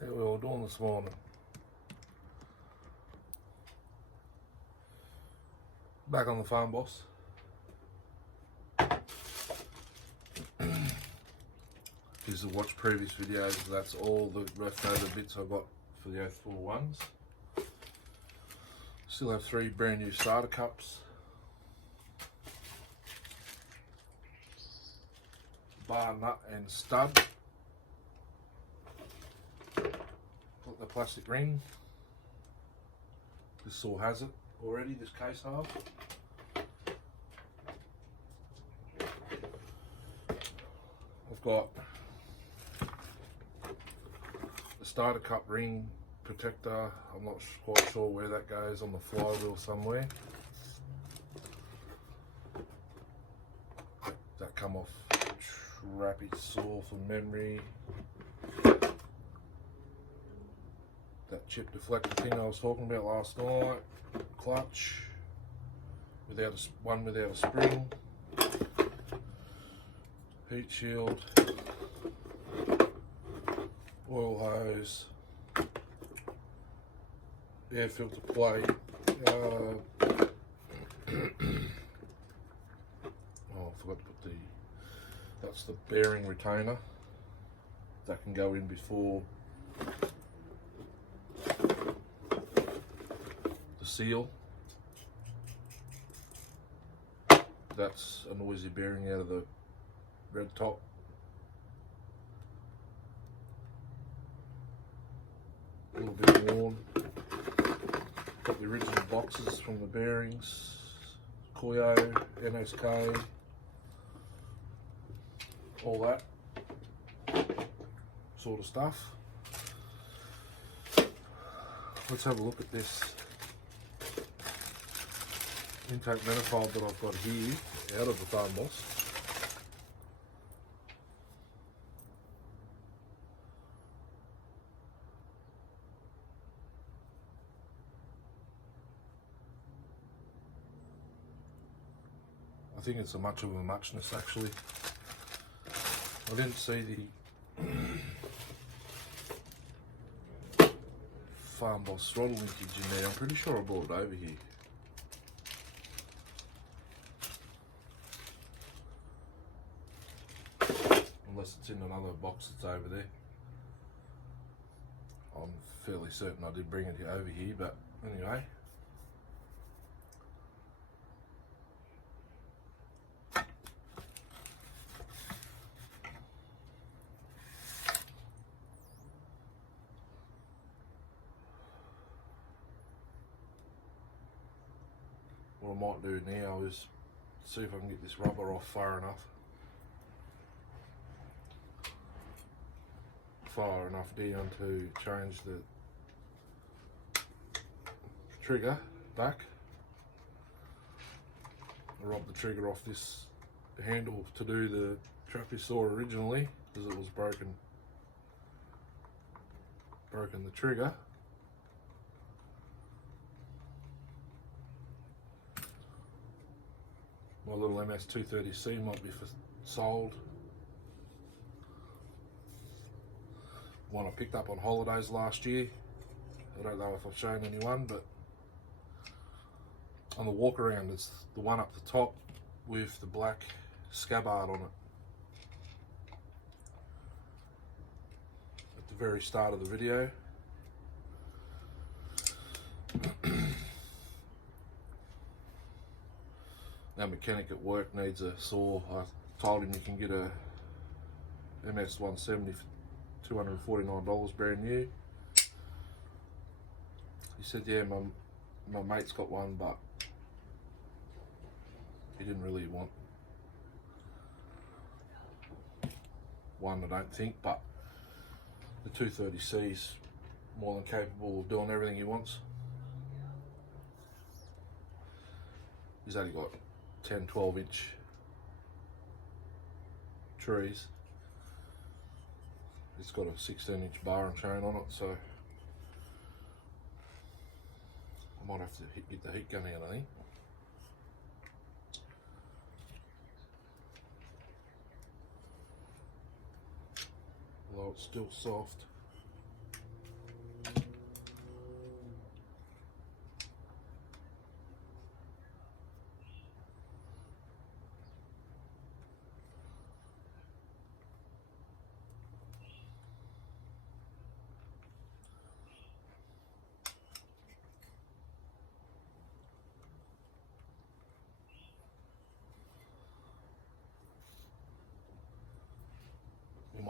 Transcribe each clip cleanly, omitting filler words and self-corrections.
How we all doing this morning? Back on the farm, boss. If you watch previous videos, that's all the leftover bits I got for the 04 1s. Still have 3 brand new starter cups. Bar nut and stud. Got the plastic ring. This saw has it already, this case half. I've got the starter cup ring protector. I'm not quite sure where that goes, on the flywheel somewhere. That come off crappy saw from memory. That chip deflector thing I was talking about last night. Clutch without one without a spring. Heat shield. Oil hose. Air filter plate. Oh, I forgot to put that's the bearing retainer. That can go in before the seal. That's a noisy bearing out of the red top. A little bit worn. Got the original boxes from the bearings. Koyo, NSK, all that sort of stuff. Let's have a look at this intake manifold that I've got here out of the Farm Boss. I think it's a much of a muchness actually. I didn't see the Farm Boss throttle linkage in there. I'm pretty sure I brought it over here. Unless it's in another box that's over there. I'm fairly certain I did bring it over here, but anyway. What I might do now is see if I can get this rubber off far enough down to change the trigger back. I robbed the trigger off this handle to do the trap you saw originally because it was broken the trigger. My little MS230C might be for sold. One I picked up on holidays last year. I don't know if I've shown anyone, but on the walk around, it's the one up the top with the black scabbard on it. At the very start of the video. Our mechanic at work needs a saw. I told him you can get a MS170 for $249 brand new. He said, yeah, my mate's got one, but he didn't really want one, I don't think, but the 230C is more than capable of doing everything he wants. He's only got 10-12 inch trees. It's got a 16-inch bar and chain on it, so I might have to get the heat gun out, I think. Although it's still soft.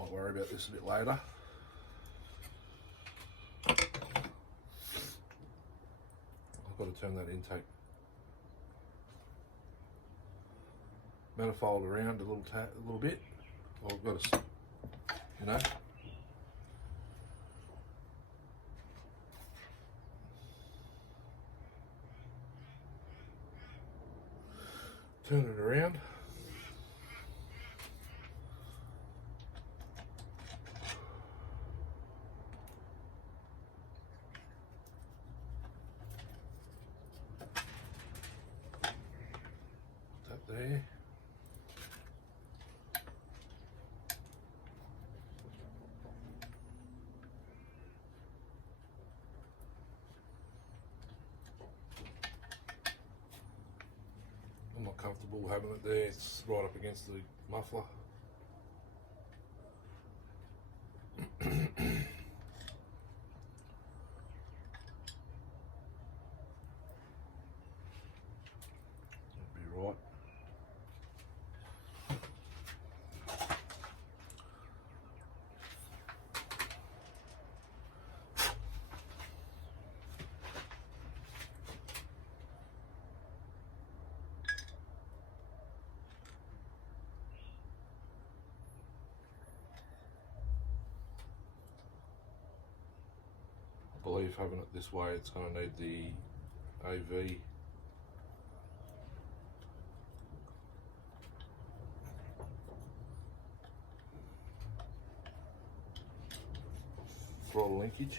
Might worry about this a bit later. I've got to turn that intake manifold around a little bit. Well, I've got to, you know. Turn it around. Put that there. I'm not comfortable having it there, it's right up against the muffler. That'd be right. I believe having it this way, it's going to need the AV throttle linkage.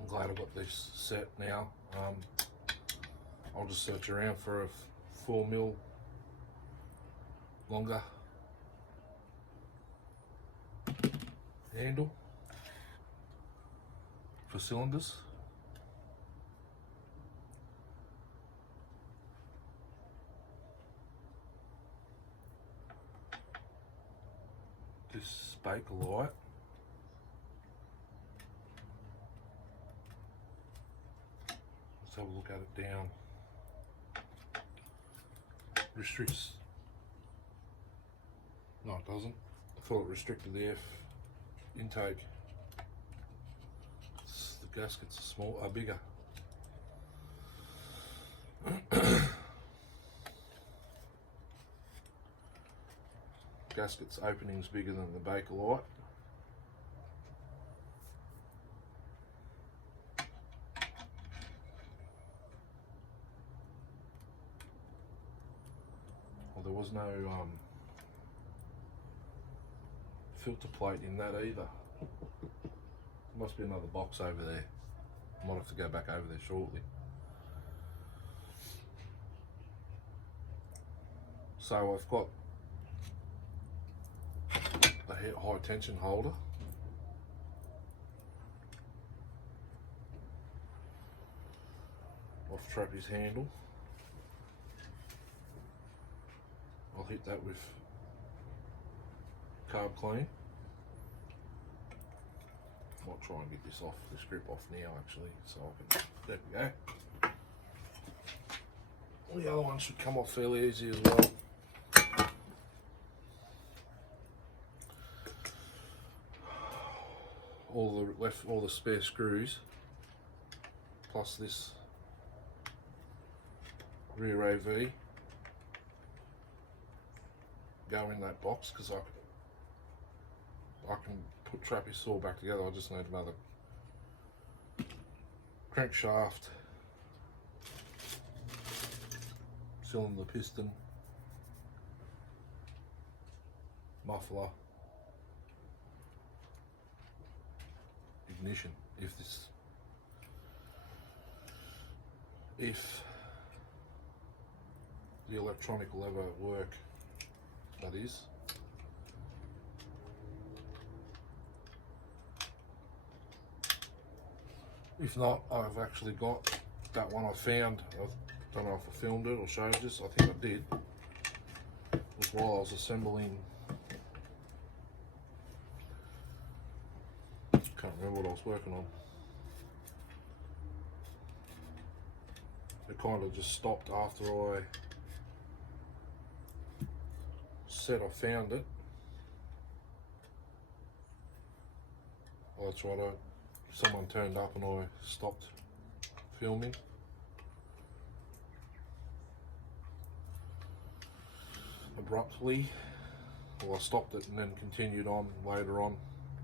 I'm glad I've got this set now. I'll just search around for a 4mm longer handle for cylinders. This Bakelite. Let's have a look at it down. Restricts. No, it doesn't. I thought it restricted the F intake. The gaskets are bigger. Gasket's opening's bigger than the Bakelite. Well, there was no filter plate in that either. There must be another box over there. I might have to go back over there shortly. So I've got the high tension holder. Off trapeze handle. I'll hit that with carb clean. Might try and get this grip off now actually, so I can, there we go. All the other ones should come off fairly easy as well. All the spare screws, plus this rear AV go in that box, because I can put trapezoid saw back together. I just need another crankshaft, cylinder, piston, muffler, ignition, if the electronic will ever work, that is. If not, I've actually got that one I found. I don't know if I filmed it or showed you. I think I did. It was while I was assembling. Can't remember what I was working on. It kind of just stopped after I said I found it. Well, that's right. Someone turned up and I stopped filming. Abruptly. Well, I stopped it and then continued on later on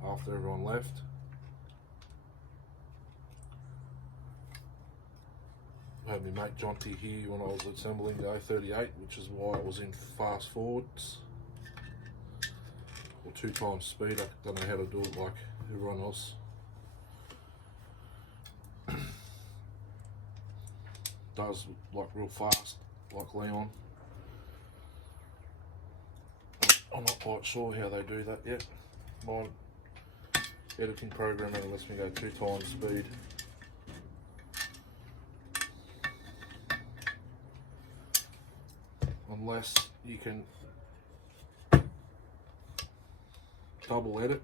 after everyone left. I had my mate Jonty here when I was assembling the 038, which is why it was in fast forwards or 2 times speed. I don't know how to do it like everyone else. Does like real fast, like Leon. I'm not quite sure how they do that yet. My editing program only lets me go 2 times speed. Unless you can double edit,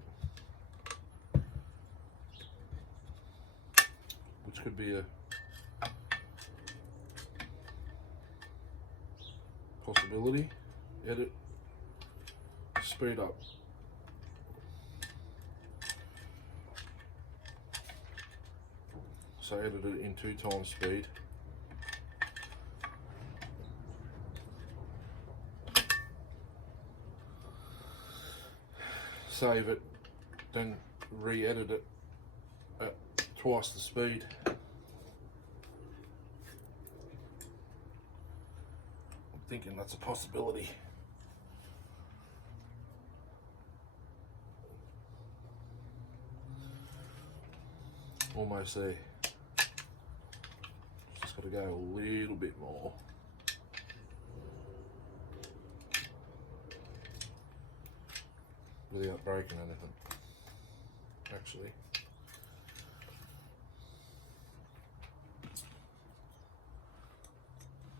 which could be a possibility. Edit, speed up. So edit it in 2 times speed. Save it, then re-edit it at twice the speed. I'm thinking that's a possibility. Almost there. Just got to go a little bit more. Without breaking anything, actually.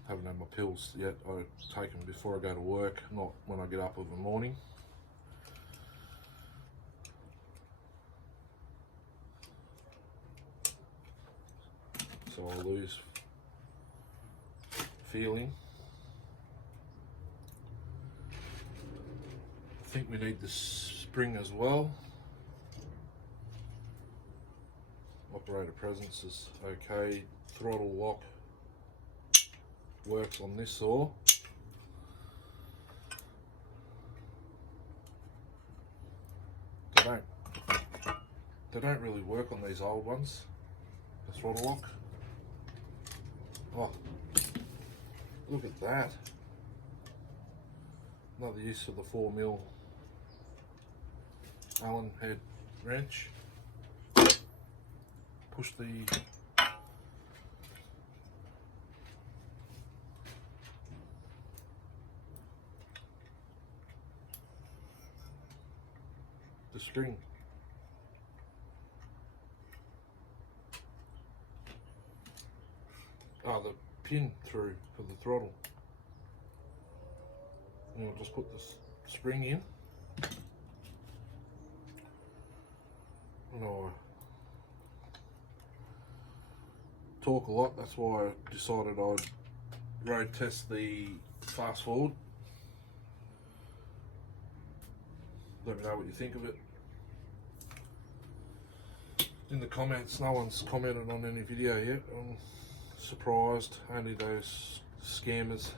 Haven't had my pills yet. I take them before I go to work, not when I get up in the morning. So I'll lose feeling. I think we need the spring as well. Operator presence is okay. Throttle lock works on this saw. They don't really work on these old ones. The throttle lock. Oh, look at that. Another use of the 4mm Allen head wrench. Push the string. Oh, the pin through for the throttle. And I'll just put this spring in. And I talk a lot, that's why I decided I'd road test the fast forward. Let me know what you think of it. In the comments, no one's commented on any video yet. I'm surprised. Only those scammers.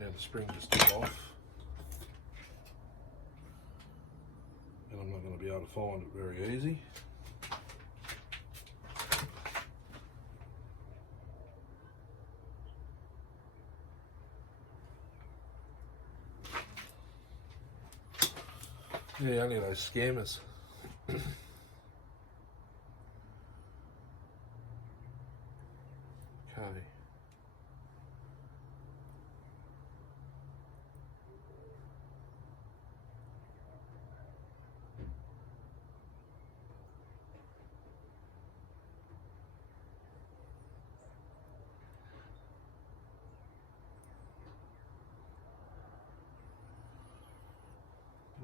Now the spring just took off, and I'm not going to be able to find it very easy. Yeah, only those scammers. Okay.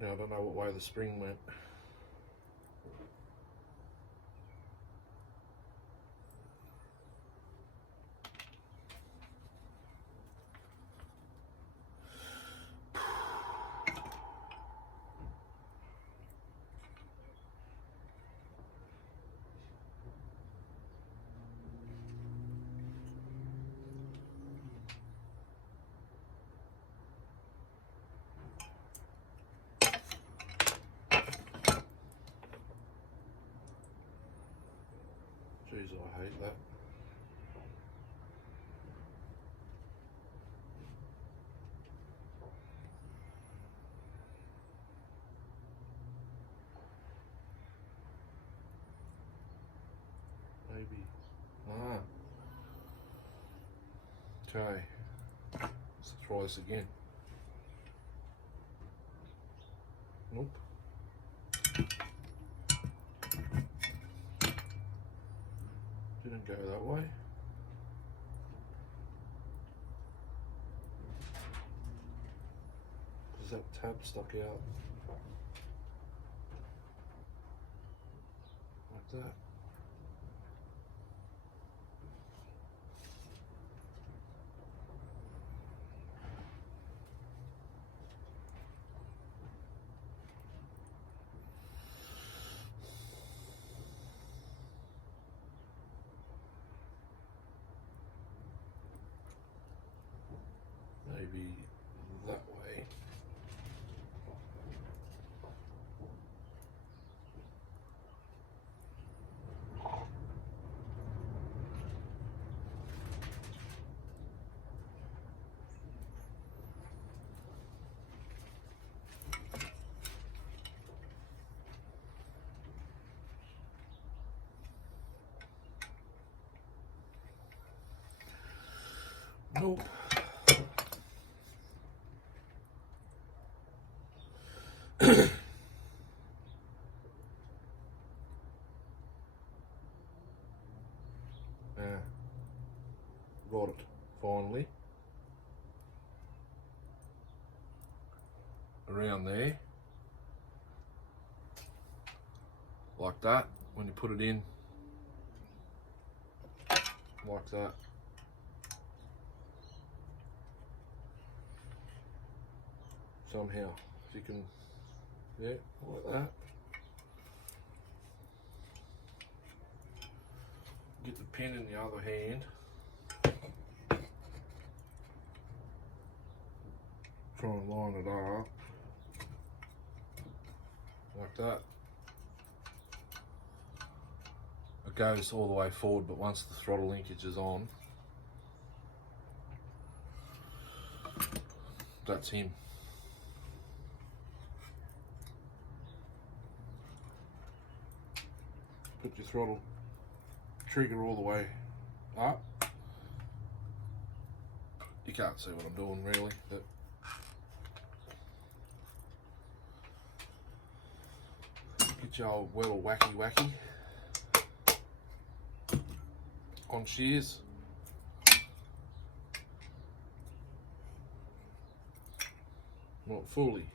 Now I don't know what way the spring went. Jeez, I hate that. Maybe. Ah. Okay. Let's try this again. Nope. Didn't go that way. Is that tab stuck out? Like that. Maybe that way. Nope. Got it, finally. Around there. Like that, when you put it in. Like that. Somehow, if you can, yeah, like that. Get the pin in the other hand. Try and line it up. Like that. It goes all the way forward, but once the throttle linkage is on, that's him. Put your throttle trigger all the way up. You can't see what I'm doing really, but get your old well wacky on shears. Not fully.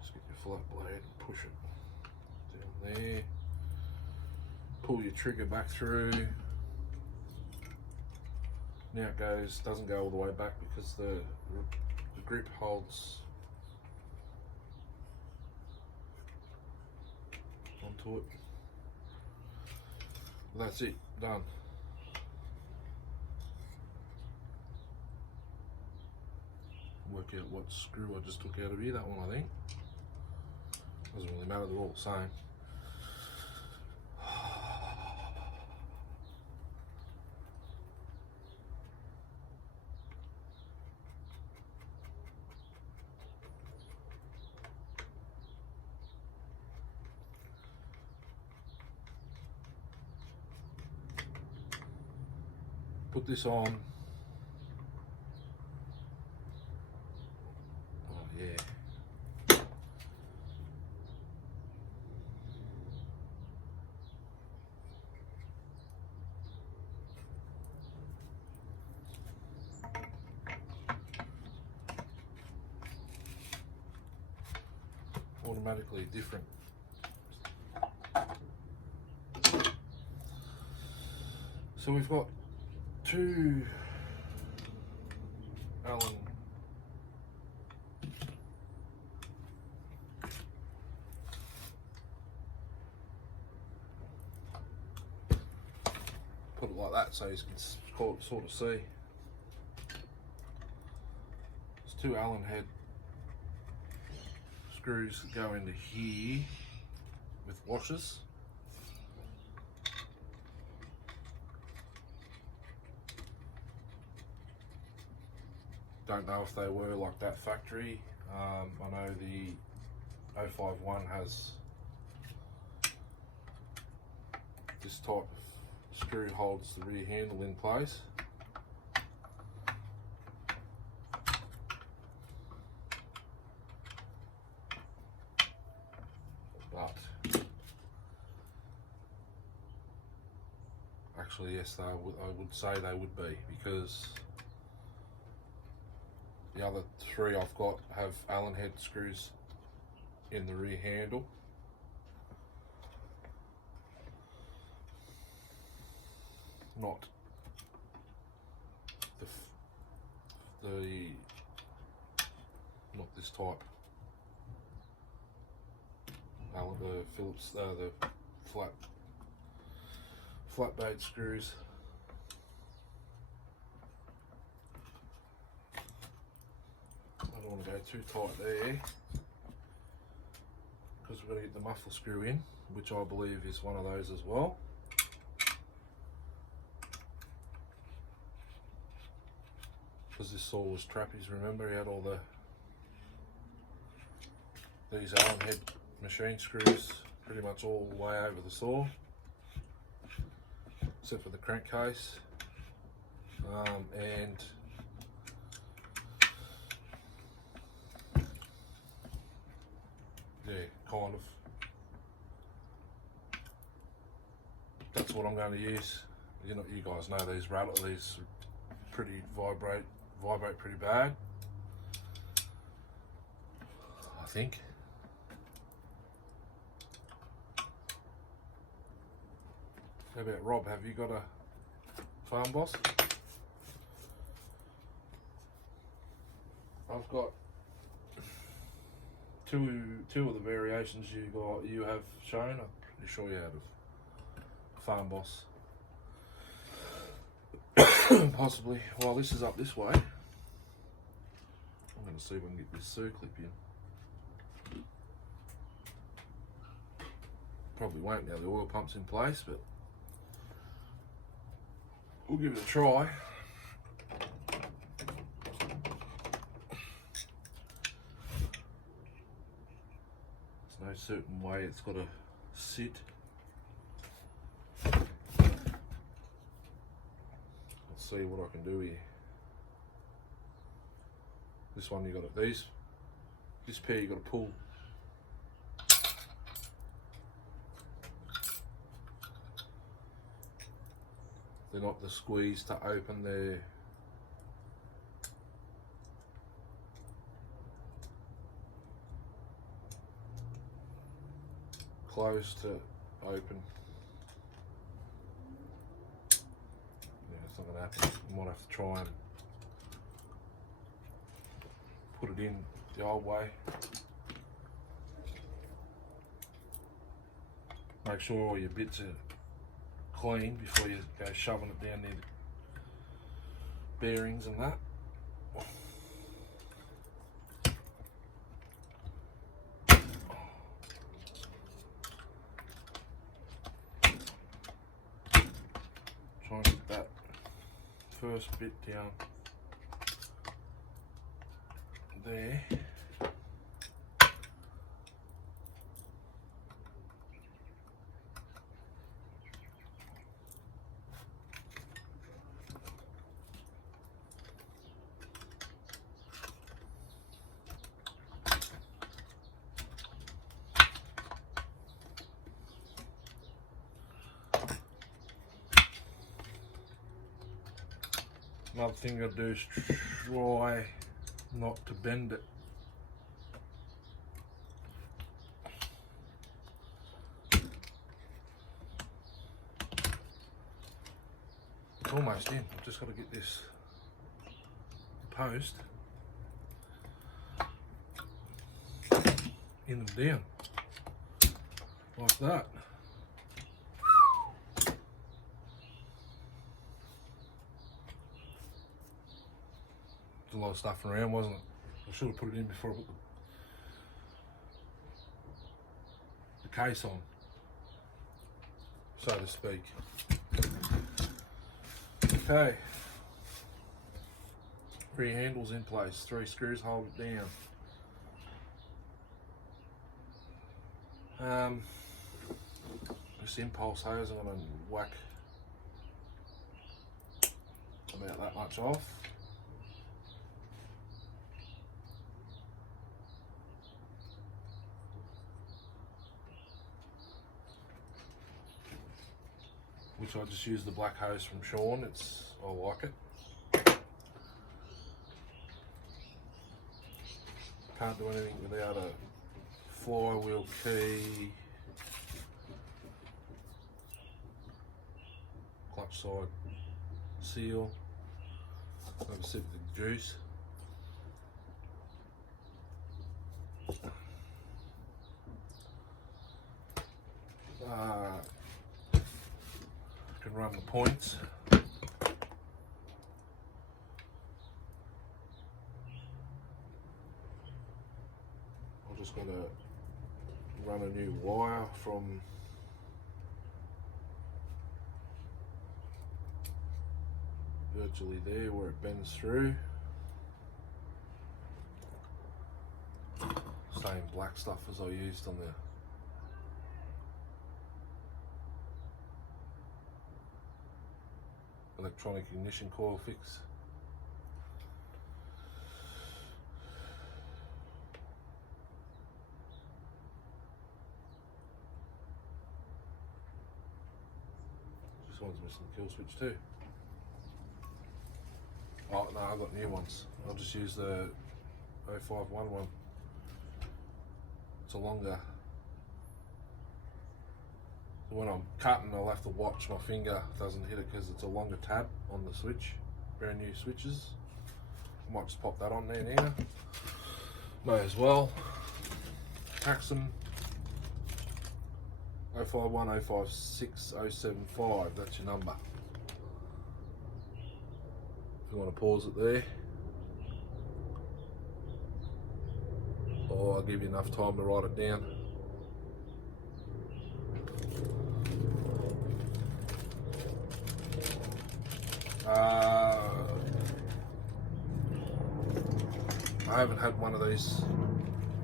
Just get your flat blade and push it down there. Pull your trigger back through. Now it doesn't go all the way back because the grip holds onto it. That's it, done. Work out what screw I just took out of here, that one I think. Doesn't really matter, they're all the same. Put this on. Oh yeah. Automatically different. So we've got two Allen put it like that so you can sort of see. There's two Allen head screws that go into here with washers. Don't know if they were like that factory. I know the 051 has this type of screw holds the rear handle in place. But actually, yes, I would say they would be, because the other three I've got have Allen head screws in the rear handle. Not not this type. The Phillips, the flat bait screws. I don't want to go too tight there, because we've got to get the muffler screw in, which I believe is one of those as well. Because this saw was trapeze, remember, he had all these Allen head machine screws pretty much all the way over the saw, except for the crankcase, and yeah, kind of. That's what I'm going to use. You know, you guys know these pretty vibrate pretty bad, I think. How about Rob? Have you got a Farm Boss? I've got two of the variations you have shown. I'm pretty sure you have a Farm Boss. Possibly. While this is up this way, I'm going to see if I can get this circlip in. Probably won't now the oil pump's in place, but we'll give it a try. There's no certain way it's got to sit. Let's see what I can do here. This one you got to, this pair you got to pull. They're not the squeeze to open, they're closed to open. Yeah, it's not going to happen. I might have to try and put it in the old way. Make sure all your bits are clean before you go shoving it down the bearings and that. Try and get that first bit down there. Another thing I'll do is try not to bend it. It's almost in. I've just got to get this post in and down like that. A lot of stuff around, wasn't it? I should have put it in before I put the case on, so to speak. Okay, 3 handles in place, 3 screws hold it down. This impulse hose I'm going to whack about that much off. Which I just use the black hose from Sean. I like it. Can't do anything without a flywheel key, clutch side seal. Have a sip of the juice. Can run the points. I've just got to run a new wire from virtually there where it bends through. Same black stuff as I used on the electronic ignition coil fix. This one's missing the kill switch too. Oh no, I've got new ones. I'll just use the 0511 one. It's a longer. When I'm cutting, I'll have to watch my finger doesn't hit it because it's a longer tab on the switch. Brand new switches. I might just pop that on there now. May as well. Axum 051 056 075. That's your number. If you want to pause it there, or I'll give you enough time to write it down. I haven't had one of these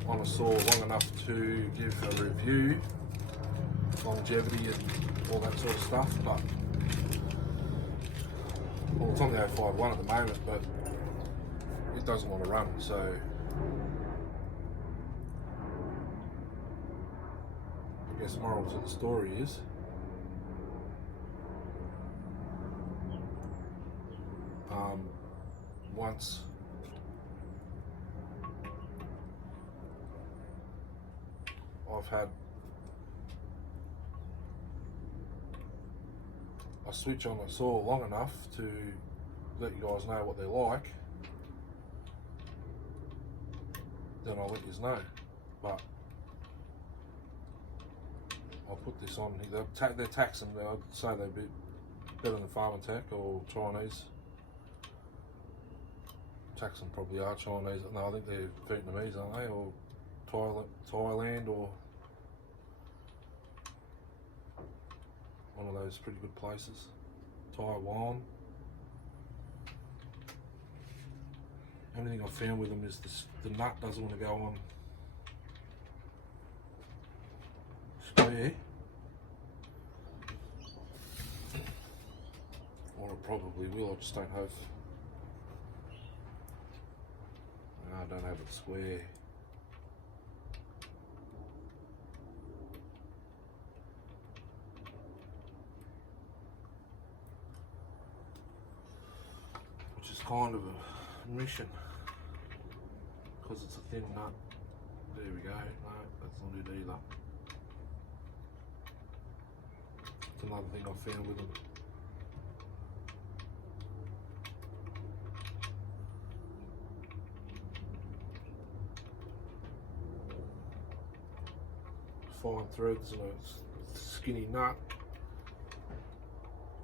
on a saw long enough to give a review, longevity and all that sort of stuff, but well, it's on the 051 at the moment, but it doesn't want to run, so I guess the moral to the story is once I've had a switch on a saw long enough to let you guys know what they're like, then I'll let you know. But I'll put this on. They're taxing. I'd say they'd be better than Farm Attack or Chinese. Taxing probably are Chinese. No, I think they're Vietnamese, aren't they? Or Thailand, or one of those pretty good places. Taiwan. The only thing I've found with them is the nut doesn't want to go on square. Or it probably will, I just don't have. No, I don't have it square. Which is kind of a mission. Because it's a thin nut. There we go. No, that's not it either. It's another thing I found with them. Fine threads and a skinny nut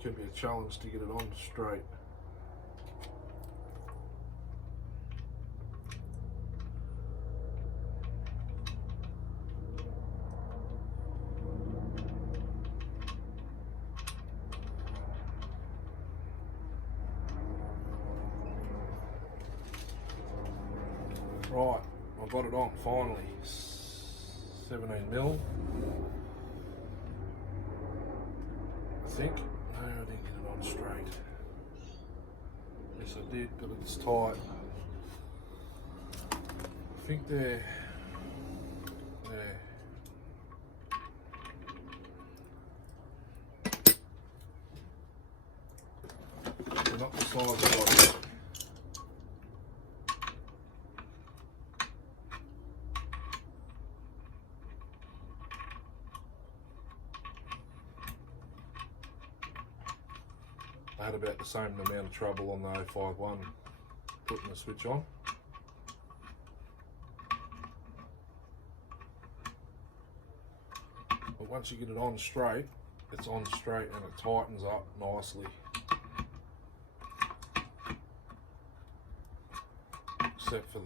can be a challenge to get it on straight. Right, I got it on finally. 17mm. I think. No, I didn't get it on straight. Yes, I did, but it's tight. I think they're not the size I like. I had about the same amount of trouble on the 051 putting the switch on. But once you get it on straight, it's on straight and it tightens up nicely. Except for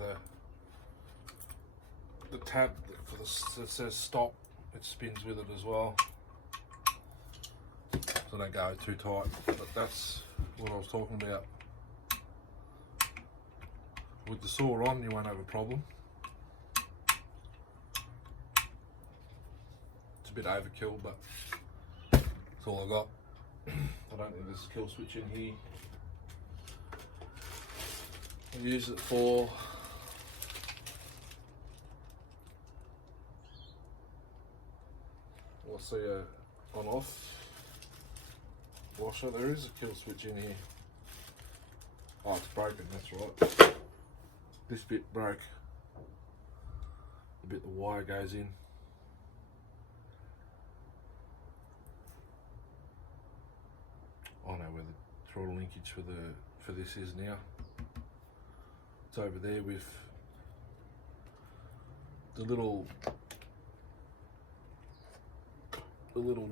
the tab that says stop, it spins with it as well. So don't go too tight, but that's what I was talking about. With the saw on, you won't have a problem. It's a bit overkill, but that's all I got. I don't think there's a kill switch in here. I use it for I see a on-off washer. There is a kill switch in here. Oh, it's broken, that's right. This bit broke. The bit the wire goes in. I know where the throttle linkage for this is now. It's over there with the little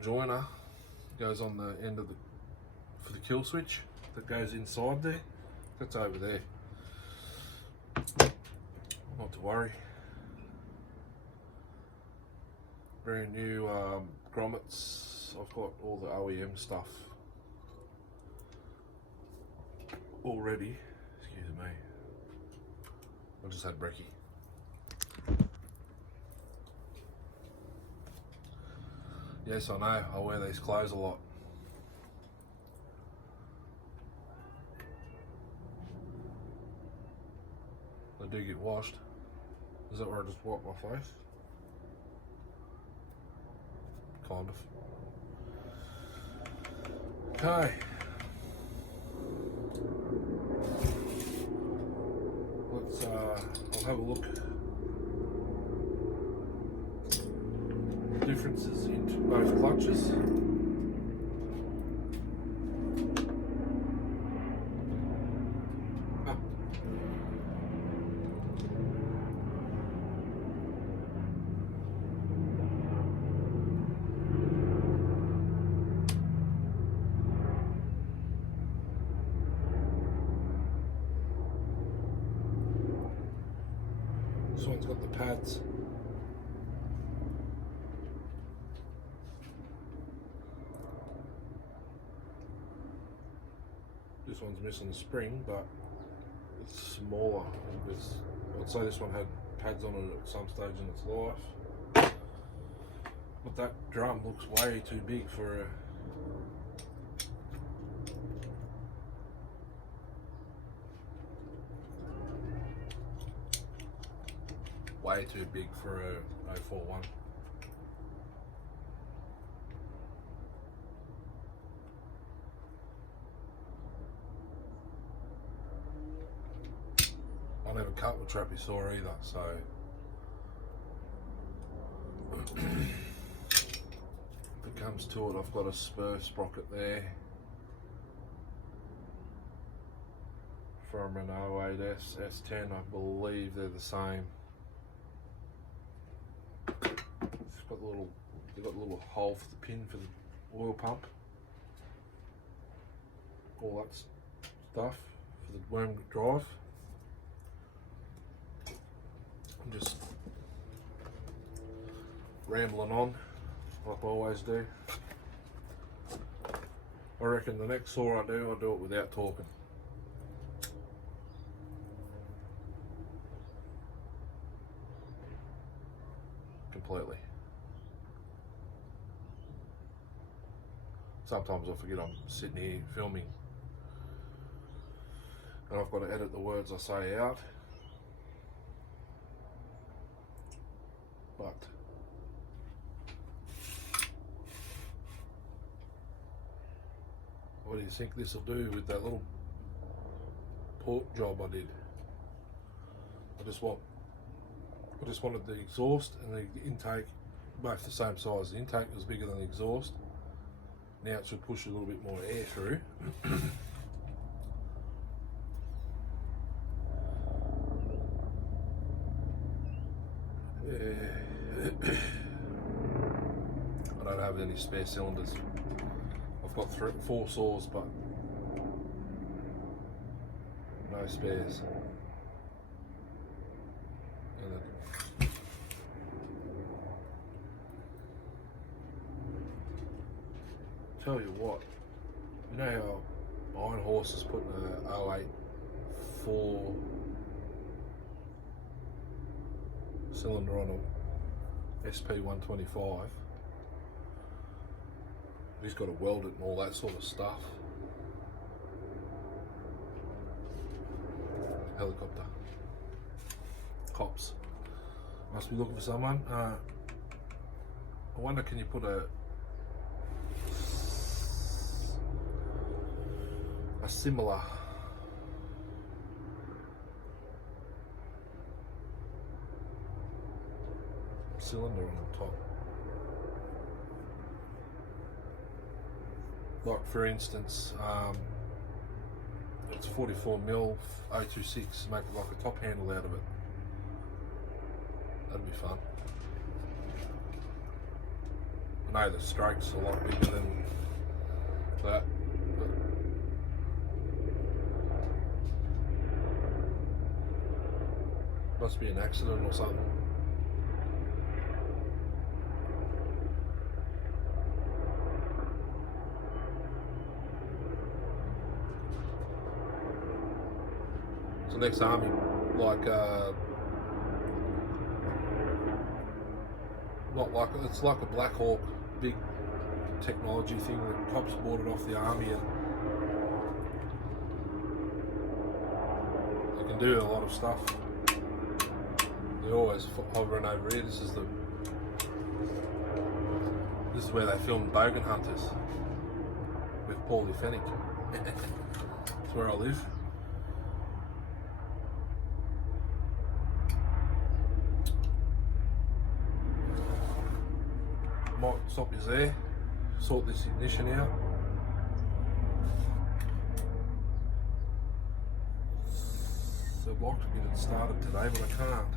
joiner goes on the end of for the kill switch that goes inside there. That's over there. Not to worry. Brand new grommets. I've got all the OEM stuff already. Excuse me. I just had brekkie. Yes, I know. I wear these clothes a lot. They do get washed. Is that where I just wipe my face? Kind of. Okay. Let's I'll have a look. Differences in both clutches. pads. This one's missing the spring, but it's smaller. I'd say this one had pads on it at some stage in its life. But that drum looks way too big for a way too big for a 041. I never cut with trapezoid either, so if it comes to it, I've got a spur sprocket there from an 08S S10. I believe they're the same. They've got a little hole for the pin for the oil pump, all that stuff for the worm drive. I'm just rambling on like I always do. I reckon the next saw I do, I'll do it without talking. Completely. Sometimes I forget I'm sitting here filming and I've got to edit the words I say out. But what do you think this will do with that little port job I did? I just wanted the exhaust and the intake both the same size. The intake was bigger than the exhaust. Now it should push a little bit more air through. I don't have any spare cylinders. I've got 4 saws, but no spares. Tell you what, you know how Iron Horse is putting a 08 4 cylinder on a SP125. He's got to weld it and all that sort of stuff. Helicopter. Cops. Must be looking for someone. I wonder, can you put a similar cylinder on the top? Like for instance, it's 44mm 026, make like a top handle out of it. That'd be fun. I know the strokes are a lot bigger than that, but must be an accident or something. So next army, like not like, it's like a Black Hawk big technology thing that cops bought it off the army, and they can do a lot of stuff. They're always hovering over here. This is where they filmed Bogan Hunters with Paulie Fennick. That's where I live. Might stop you there, sort this ignition out. So I'd like to get it started today, but I can't.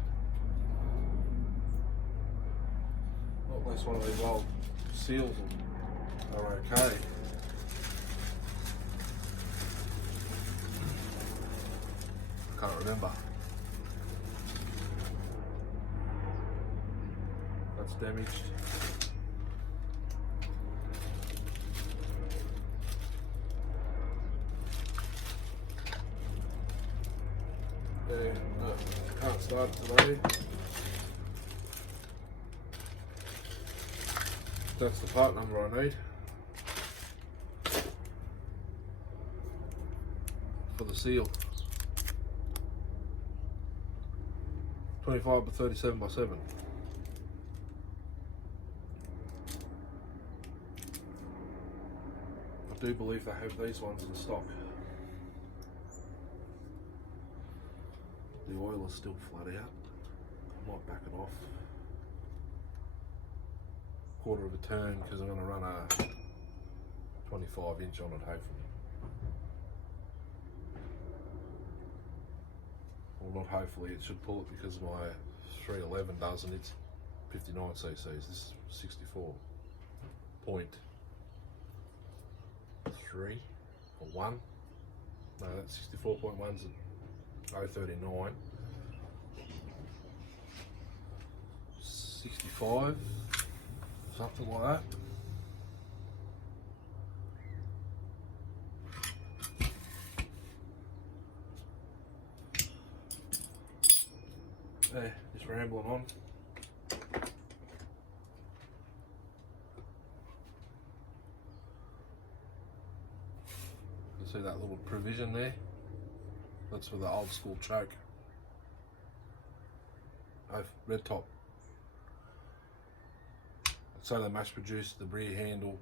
Not unless one of these old Stihls are okay. I can't remember. that's damaged. There, no, can't start today. That's the part number I need for the seal. 25 by 37 by 7. I do believe they have these ones in stock. The oil is still flat out. I might back it off. Quarter of a turn because I'm going to run a 25 inch on it hopefully. Well, not hopefully, it should pull it because my 311 doesn't. It's 59 cc's. This is 64.3 or 1. No, that's 64.1's at 039. 65, something like that. There, just rambling on. You see that little provision there? That's for the old school choke. Red top. So they mass produced the rear handle,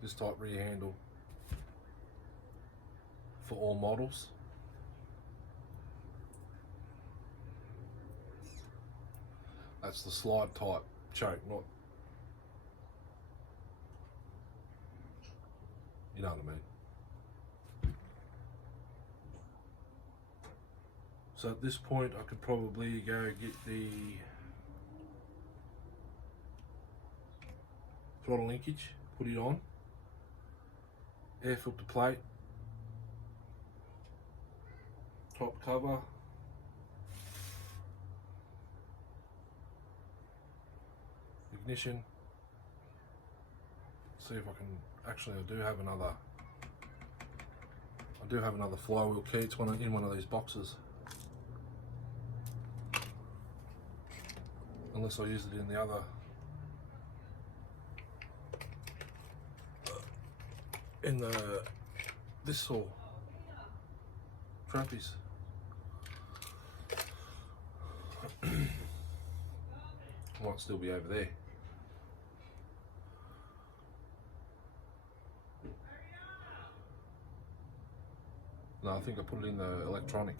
this type rear handle for all models. That's the slide type choke, not, you know what I mean. So at this point I could probably go get the throttle linkage, put it on, air filter plate, top cover, ignition. See if I can, actually I do have another flywheel key. It's in one of these boxes. Unless I use it in the other. In this saw trapeze. Might still be over there. No, I think I put it in the electronic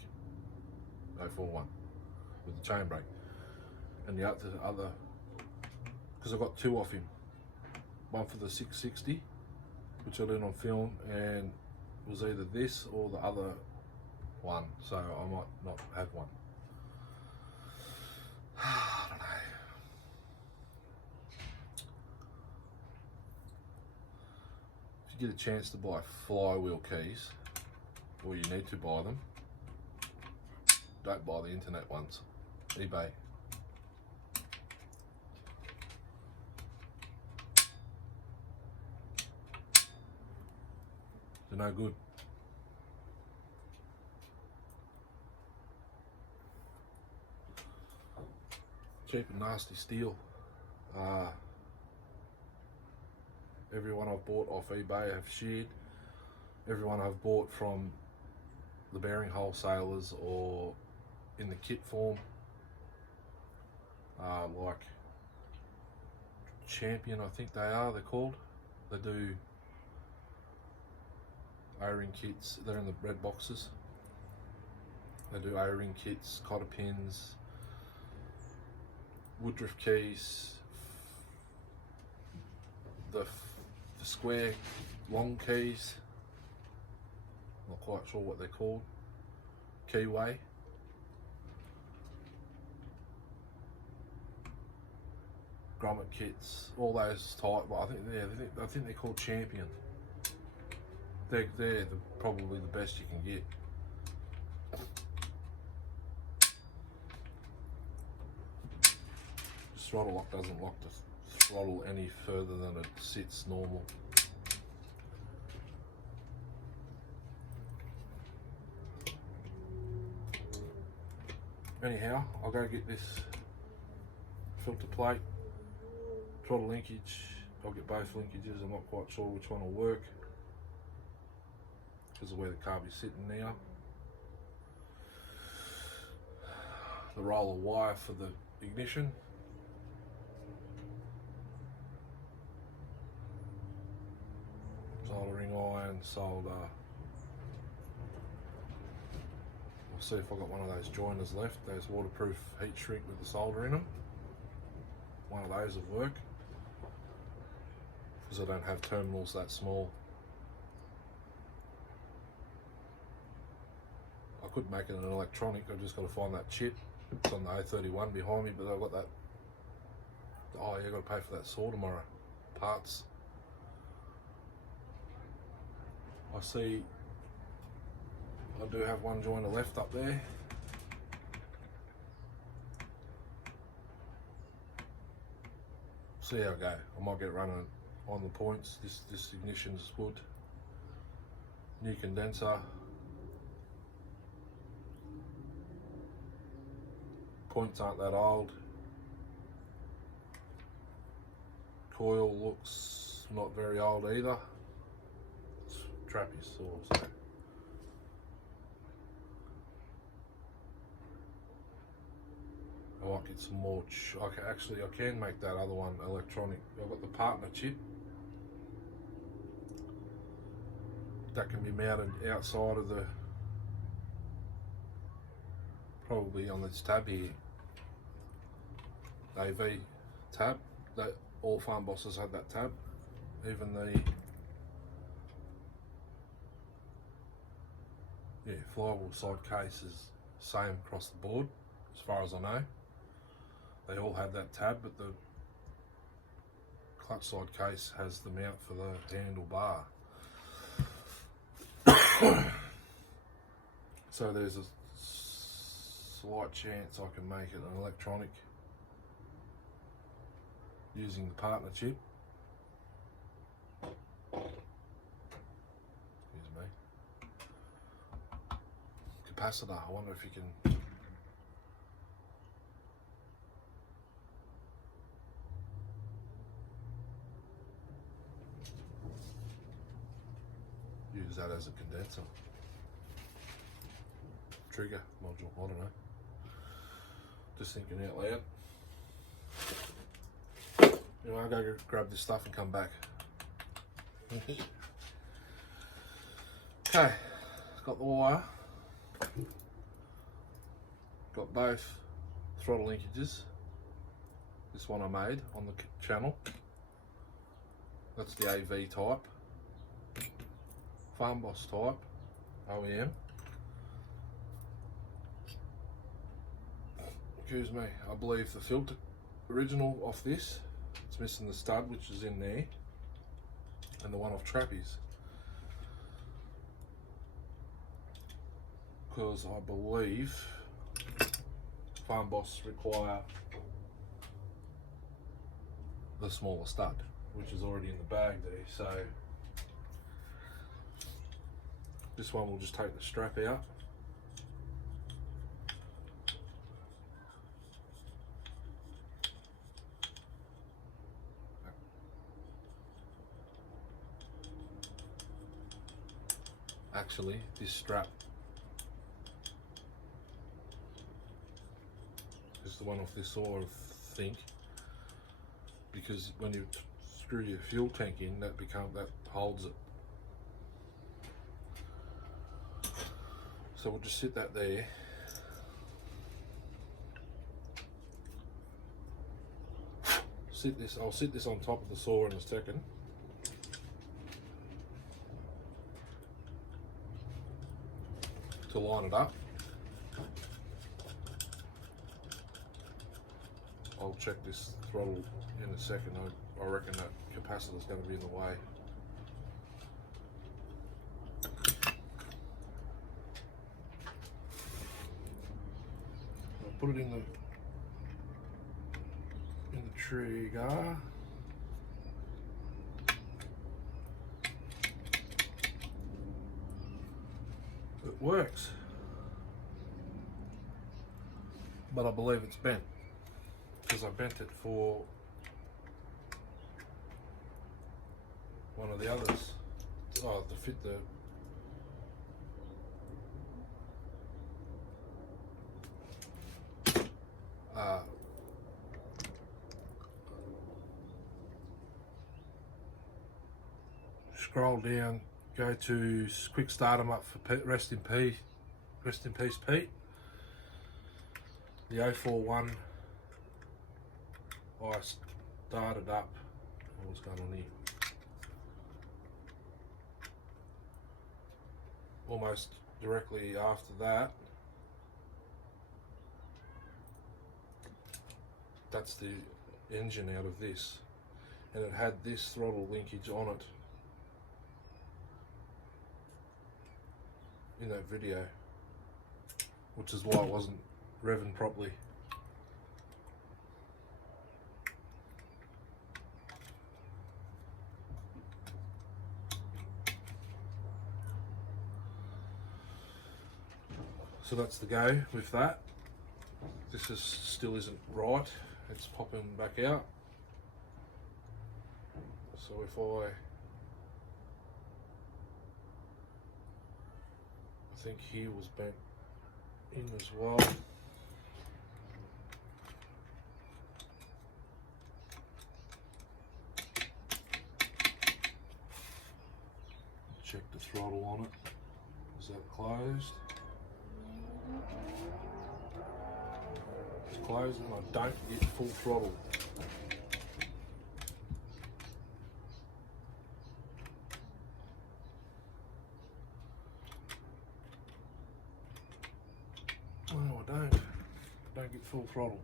041 with the chain brake and the other, because I got two off him. One for the 660. Which I did on film, and it was either this or the other one, so I might not have one. I don't know. If you get a chance to buy flywheel keys, or you need to buy them, don't buy the internet ones. eBay. They're no good. Cheap and nasty Stihl. Everyone I've bought off eBay I've shared. Everyone I've bought from the bearing wholesalers or in the kit form, like Champion, I think they're called. They do O-ring kits. They're in the red boxes. They do O-ring kits, cotter pins, woodruff keys, the square long keys. Not quite sure what they're called. Keyway. Grommet kits, all those type. But I think they're called Champion. They're probably the best you can get. throttle lock doesn't lock the throttle any further than it sits normal. Anyhow, I'll go get this filter plate, throttle linkage. I'll get both linkages. I'm not quite sure which one will work because of where the carb is sitting now. The roller wire for the ignition. Soldering iron, solder. I'll see if I've got one of those joiners left, those waterproof heat shrink with the solder in them. One of those will work, because I don't have terminals that small. I could make it an electronic, I've just got to find that chip. It's on the O31 behind me, but I've got that. Oh yeah, I've got to pay for that saw tomorrow. Parts. I see I do have one joiner left up there. See how I go. I might get running on the points. This ignition's good. New condenser. Points aren't that old. Coil looks not very old either. It's trappy saw, so. I might get some more. I can make that other one electronic. I've got the partner chip that can be mounted outside of the, probably on this tab here, AV tab. That all farm bosses had that tab. Even the flywheel side case is same across the board, as far as I know. They all have that tab, but the clutch side case has the mount for the handlebar. So there's a slight chance I can make it an electronic using the partner chip. Excuse me. Capacitor, I wonder if you can. Use that as a condenser. Trigger module, I don't know. Just thinking out loud. Anyway, I'll go grab this stuff and come back. Okay, got the wire. Got both throttle linkages. This one I made on the channel. That's the AV type. Farm Boss type, OEM. Excuse me, I believe the filter original off this, it's missing the stud which is in there, and the one off Trappy's. Because I believe Farm Boss require the smaller stud, which is already in the bag there, so this one will just take the strap out. Actually, this strap is the one off this saw, I think, because when you screw your fuel tank in, that holds it. So we'll just sit that there. I'll sit this on top of the saw in a second. To line it up. I'll check this throttle in a second. I reckon that capacitor's going to be in the way. Put it in in the trigger. It works, but I believe it's bent because I bent it for one of the others. Oh, to fit the scroll down, go to quick start 'em up for Pete, rest in peace Pete. The 041 I started up. What's going on here? Almost directly after that, that's the engine out of this, and it had this throttle linkage on it in that video, which is why it wasn't revving properly. So that's the go with that. This is still isn't right. It's popping back out. So if I think here was bent in as well. Check the throttle on it. Is that closed? It's closed and I don't get full throttle. No, I don't get full throttle.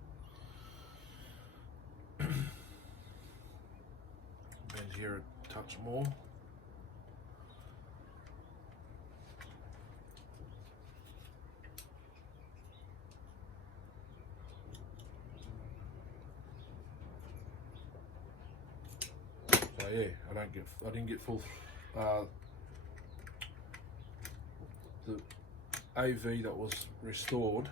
Bend here a touch more. So yeah, I didn't get full. The AV that was restored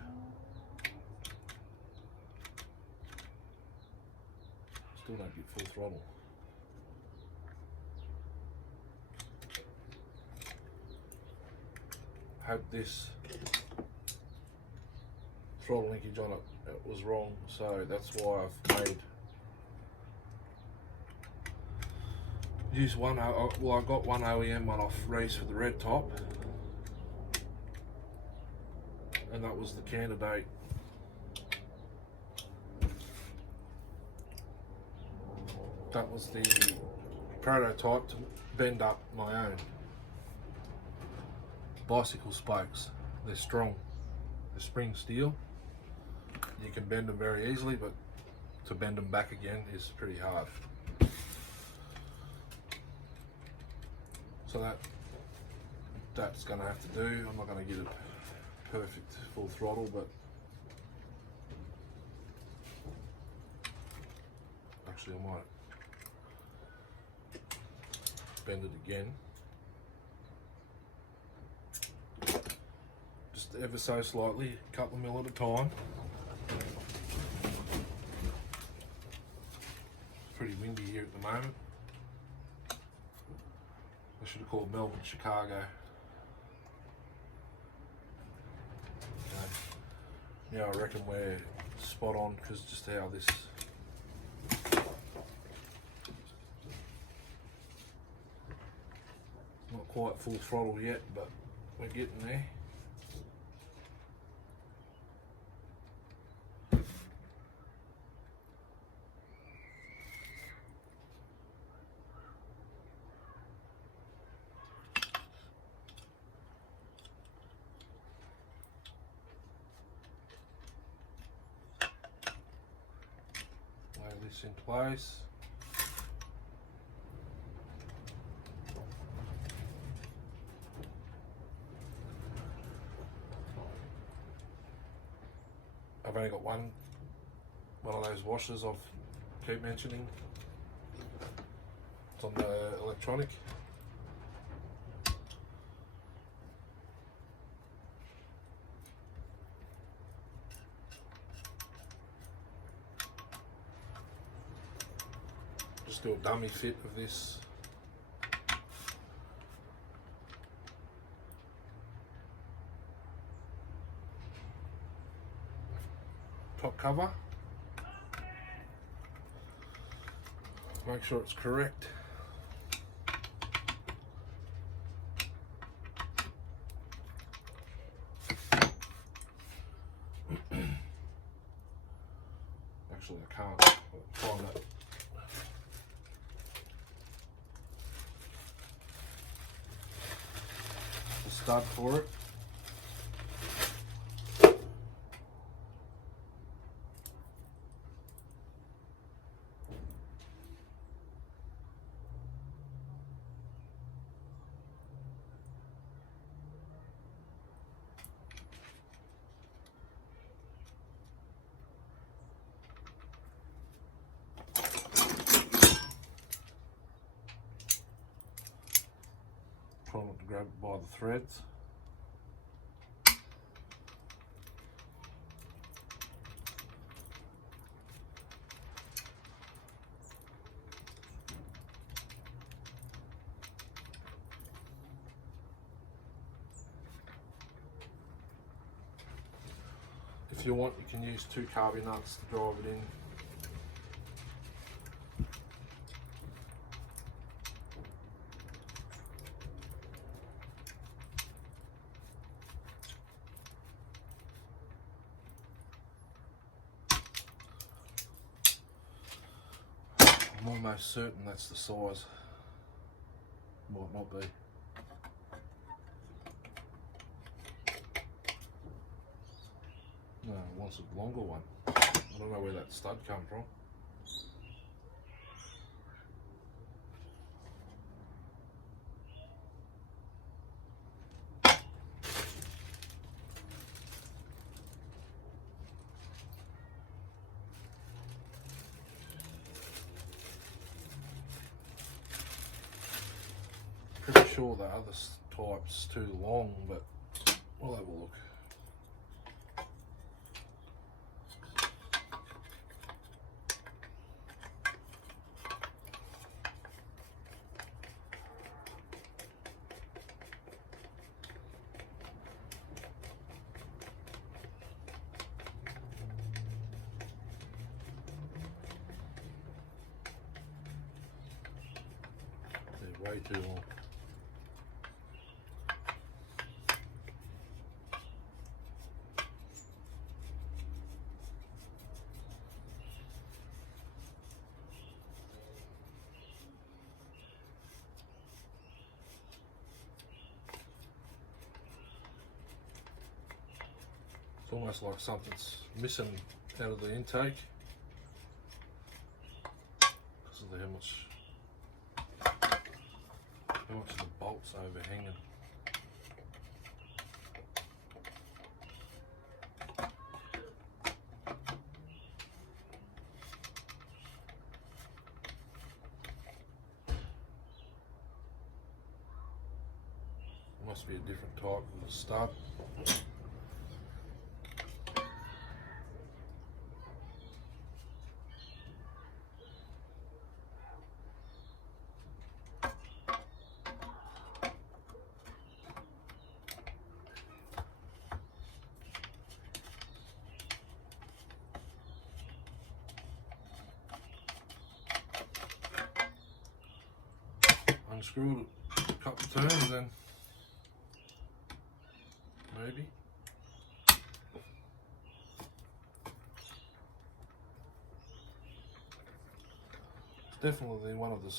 still don't get full throttle. Hope this throttle linkage on it was wrong, so that's why I've used one. Well, I got one OEM one off Reese for the red top, and that was the candidate. That was the prototype to bend up my own bicycle spokes. They're strong, they're spring steel. You can bend them very easily, but to bend them back again is pretty hard. So that's going to have to do. I'm not going to get it perfect full throttle, but actually I might bend it again, just ever so slightly, a couple of mil at a time. It's pretty windy here at the moment. I should have called Melbourne Chicago. Yeah, I reckon we're spot on because just how this not quite full throttle yet, but we're getting there. Lay this in place. I've only got one of those washers I've keep mentioning. It's on the electronic. Just do a dummy fit of this. Top cover. Make sure it's correct. Actually, I can't find that. The stud for it. Try not to grab it by the threads. If you want, you can use 2 carby nuts to drive it in. I'm almost certain that's the size. Might not be. No, it wants a longer one. I don't know where that stud come from. Pretty sure the other type's too long, but we'll have a look. They're way too long. It's almost like something's missing out of the intake because of how much of the bolts overhanging. Must be a different type of the stud. Unscrew it a couple of turns then maybe. It's definitely one of the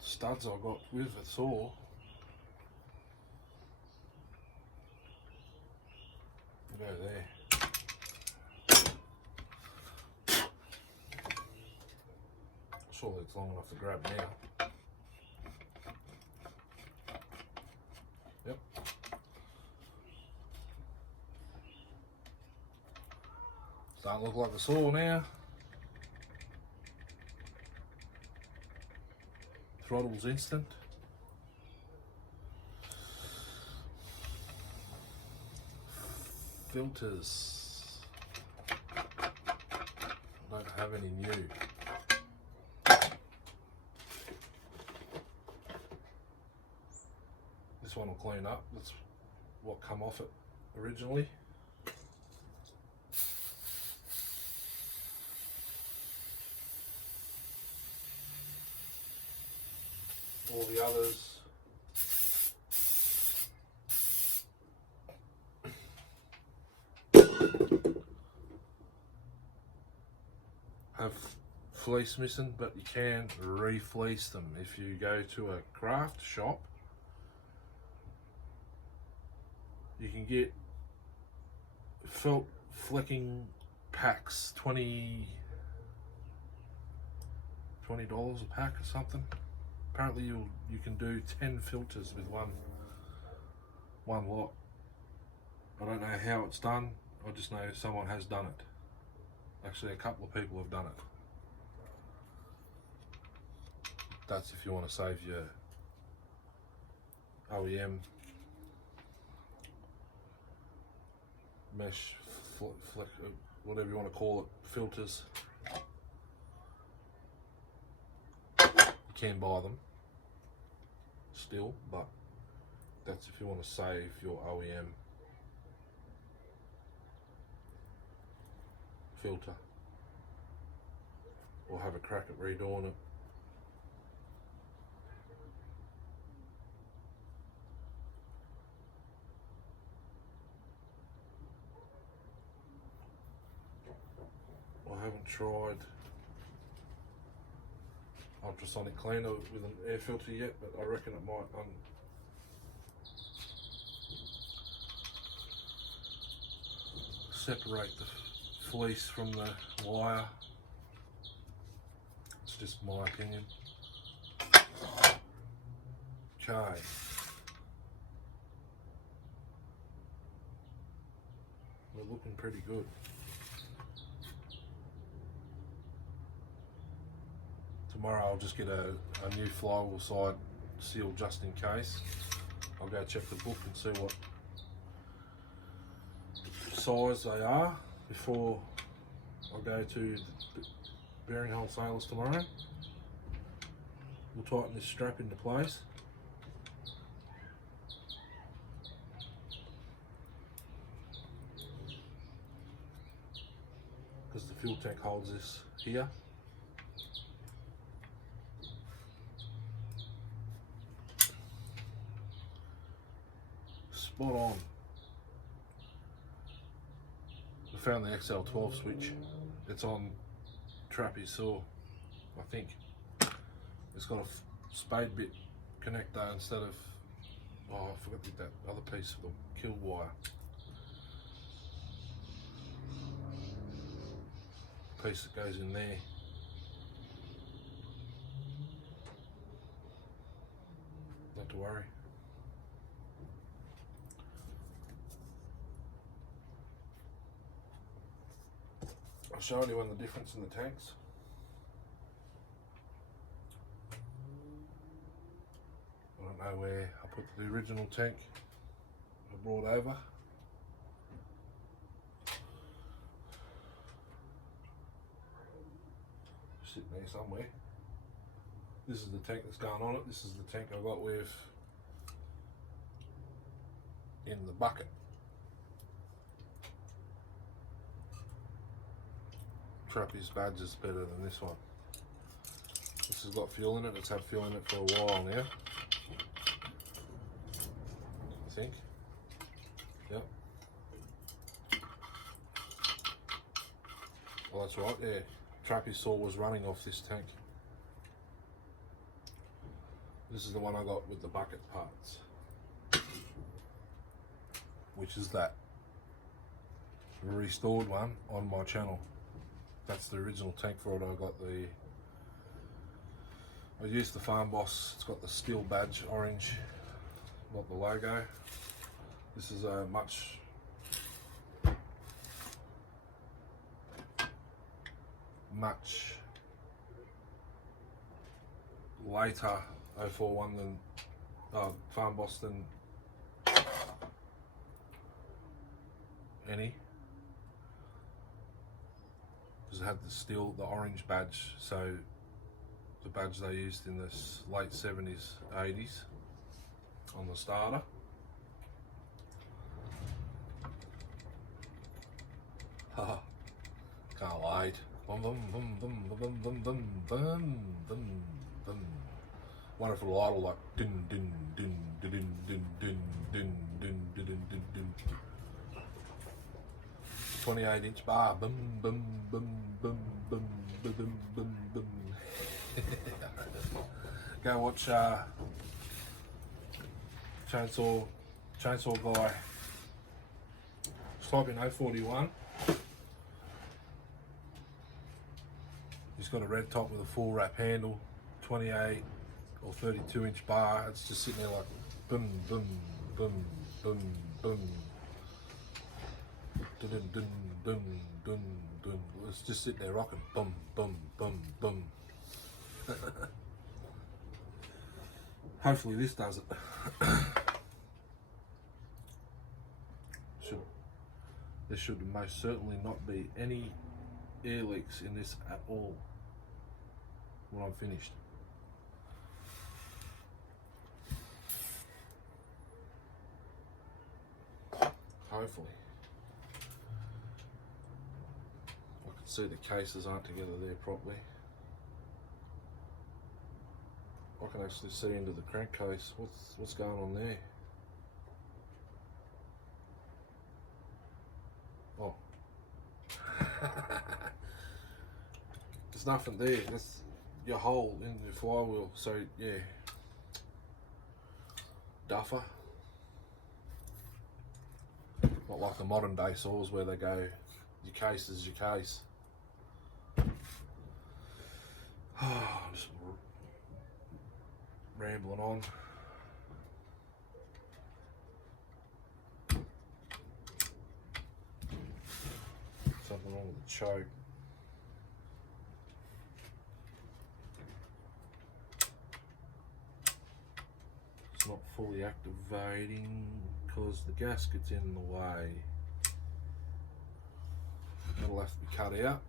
studs I got with a saw. Go there. Surely it's long enough to grab now. Yep. Starting to look like a saw now. throttle's instant. Filters, don't have any new. This one will clean up, that's what come off it originally. All the others have fleece missing, but you can re-fleece them. If you go to a craft shop, you can get felt flecking packs, $20 a pack or something. Apparently you can do 10 filters with one lot. I don't know how it's done, I just know someone has done it. Actually, a couple of people have done it. That's if you want to save your OEM mesh, whatever you want to call it, filters. You can buy them still, but that's if you want to save your OEM filter or have a crack at redoing it. I haven't tried ultrasonic cleaner with an air filter yet, but I reckon it might separate the fleece from the wire. It's just my opinion. Okay. We're looking pretty good. Tomorrow I'll just get a new flywheel side seal just in case. I'll go check the book and see what size they are before I go to the bearing wholesalers tomorrow. We'll tighten this strap into place. Because the fuel tank holds this here. Spot on. I found the XL12 switch. It's on Trappy saw, I think. It's got a spade bit connector instead of, oh, I forgot to get that other piece of the kill wire. Piece that goes in there. Not to worry. I'll show anyone the difference in the tanks. I don't know where I put the original tank I brought over. Sitting there somewhere. This is the tank that's going on it. This is the tank I got with in the bucket. Trappy's badge is better than this one. This has got fuel in it. It's had fuel in it for a while now, I think. Yep. Well, that's right, yeah. Trappy saw was running off this tank. This is the one I got with the bucket parts, which is that restored one on my channel. That's the original tank for it. I used the Farm Boss. It's got the Stihl badge, orange, not the logo. This is a much later 041 than Farm Boss than any, because it had the Stihl, the orange badge, so the badge they used in the late 70s, 80s on the starter. Haha, can't wait. Bum, bum, bum, bum, bum, bum, bum, bum, bum, bum. Wonderful idol, like dun dun dun dun dun dun dun dun dun dun dun dun. 28-inch bar, bum bum bum bum bum bum bum bum. Go watch Chainsaw Guy. Just type in 041. He's got a red top with a full wrap handle, 28 or 32-inch bar. It's just sitting there like boom, boom, boom, boom, boom, dun dun dun dun dun dun. It's just sitting there rocking, boom, boom, boom, boom. Hopefully this does it. There should most certainly not be any air leaks in this at all when I'm finished. Hopefully. I can see the cases aren't together there properly. I can actually see into the crankcase. What's going on there? Oh. There's nothing there. That's your hole in the flywheel. So yeah, duffer. Not like the modern day saws where they go, your case is your case. I'm just rambling on. Something wrong with the choke. It's not fully activating because the gasket's in the way. That'll have to be cut out.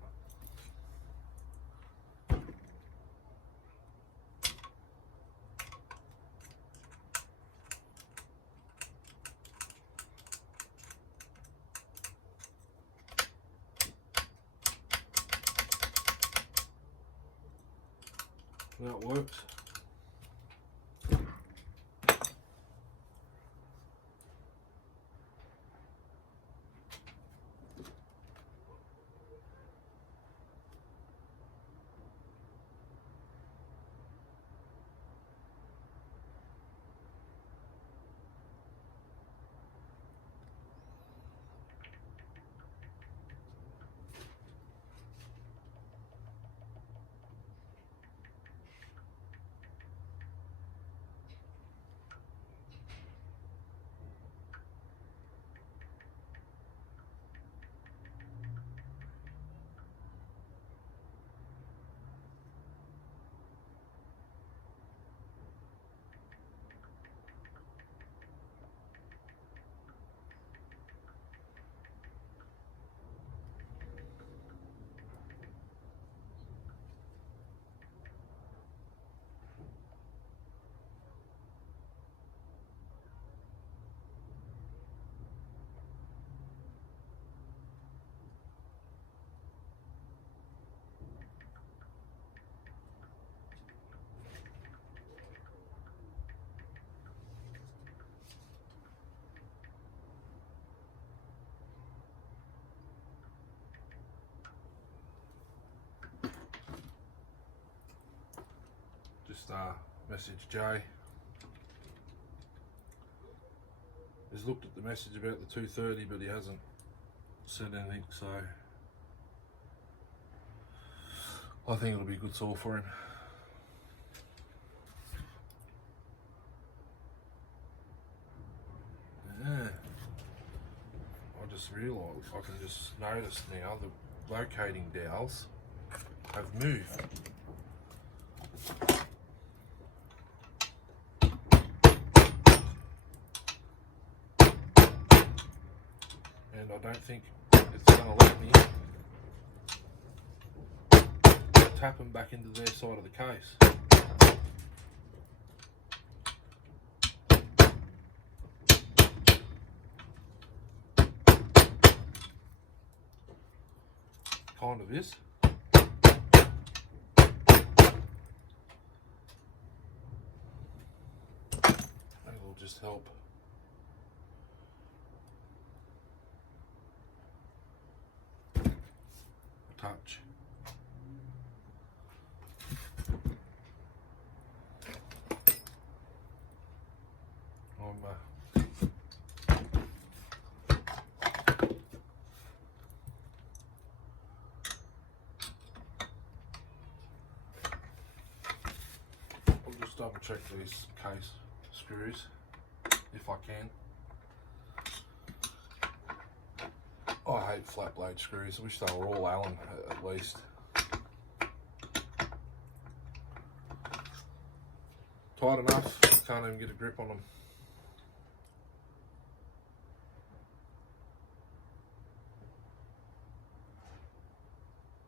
That works. Just message Jay. He's looked at the message about the 230, but he hasn't said anything, so I think it'll be a good saw for him. Yeah. I just realised, I can just notice now the locating dowels have moved. and I don't think it's going to let me tap them back into their side of the case. Kind of is. It will just help. Touch. I'll just double check these case screws if I can. I hate flat blade screws. I wish they were all Allen at least. Tight enough, can't even get a grip on them.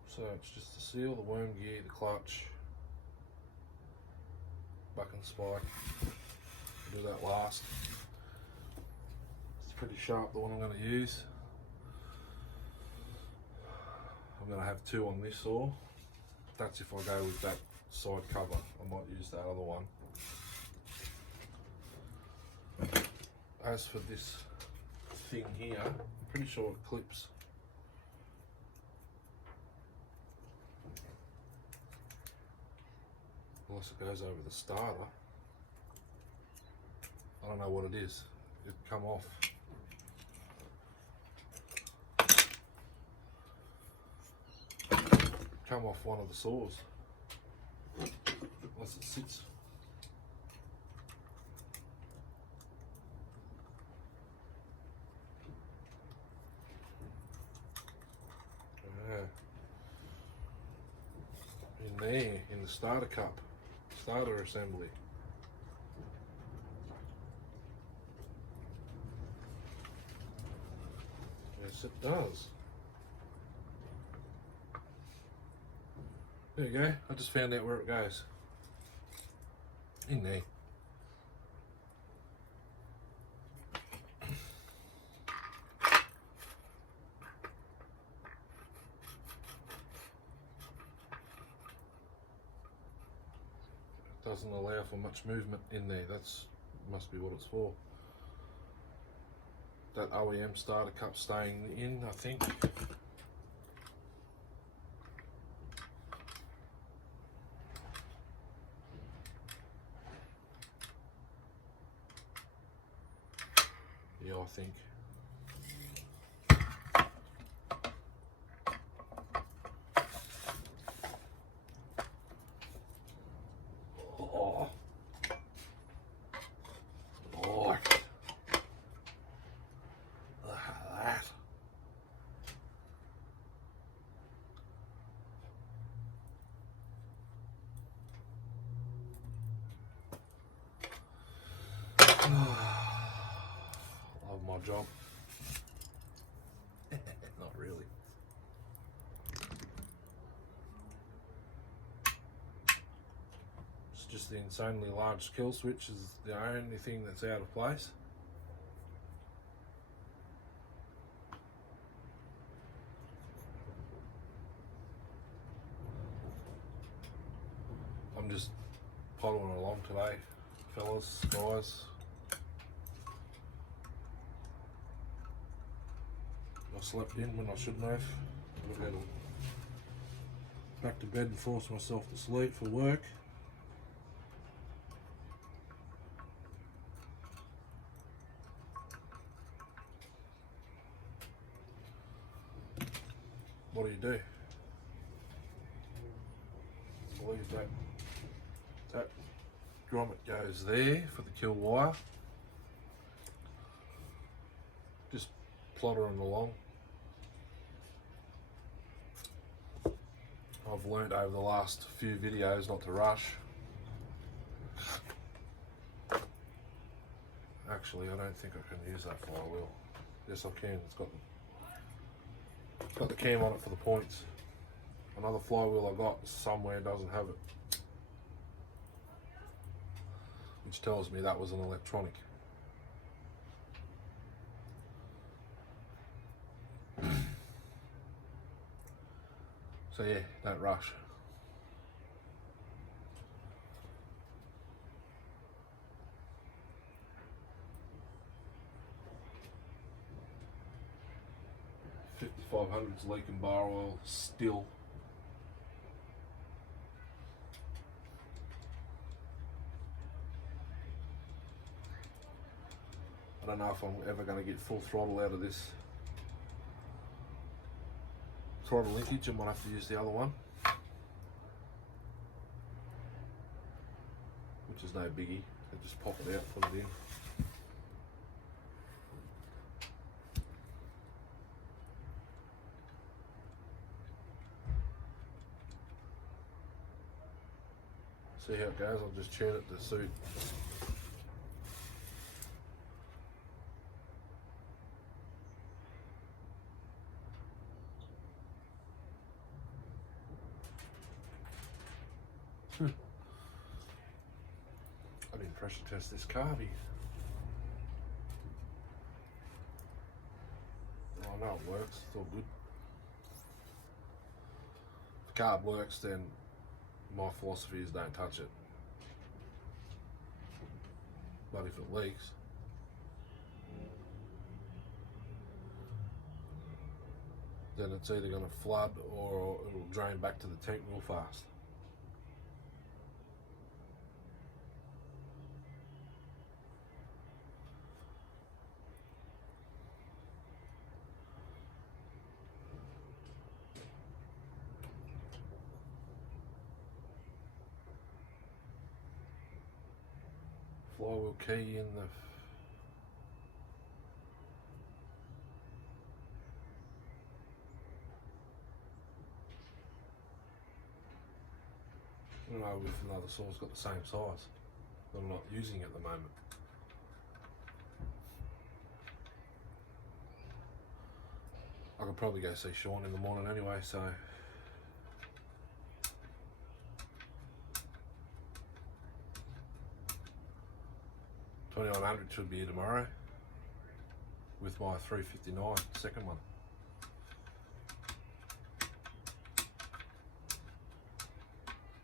So it's just the seal, the worm gear, the clutch, buck and spike. I'll do that last. It's pretty sharp, the one I'm going to use. I'm going to have two on this saw. That's if I go with that side cover. I might use that other one. As for this thing here, I'm pretty sure it clips. Unless it goes over the starter. I don't know what it is. It'd come off. Come off one of the saws. Unless it sits. In there, in the starter cup, starter assembly. Yes, it does. There you go. I just found out where it goes. In there. Doesn't allow for much movement in there. That's must be what it's for. That OEM starter cup staying in, I think. Yeah, I think. Love my job. Not really. It's just the insanely large kill switch is the only thing that's out of place. I'm just following along today, fellas, guys. I slept in when I shouldn't have. I've got to go back to bed and force myself to sleep for work. What do? Leave that grommet goes there for the kill wire. Just plottering along. I've learned over the last few videos not to rush. Actually, I don't think I can use that flywheel. Yes, I can. It's got Got the cam on it for the points. Another flywheel I got somewhere doesn't have it, which tells me that was an electronic. So yeah, don't rush. $5,500's leaking bar oil, Stihl. I don't know if I'm ever going to get full throttle out of this throttle linkage. I might have to use the other one, which is no biggie. I just pop it out, put it in. See how it goes. I'll just tune it to suit. I didn't pressure test this carby. I know it works. It's all good. If the carb works, then my philosophy is don't touch it. But if it leaks, then it's either going to flood or it'll drain back to the tank real fast. Flywheel key in the I don't know if another saw's got the same size that I'm not using at the moment. I could probably go see Sean in the morning anyway, so $2,900 should be here tomorrow with my 359 second one.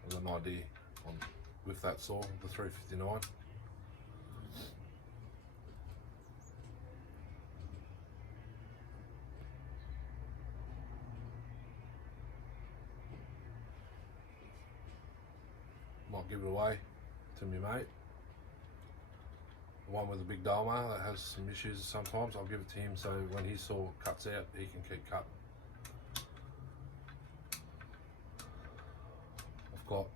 I've got an idea on with that saw, the 359. Might give it away to my mate. The one with the big dolma that has some issues sometimes, I'll give it to him so when his saw cuts out, he can keep cutting. I've got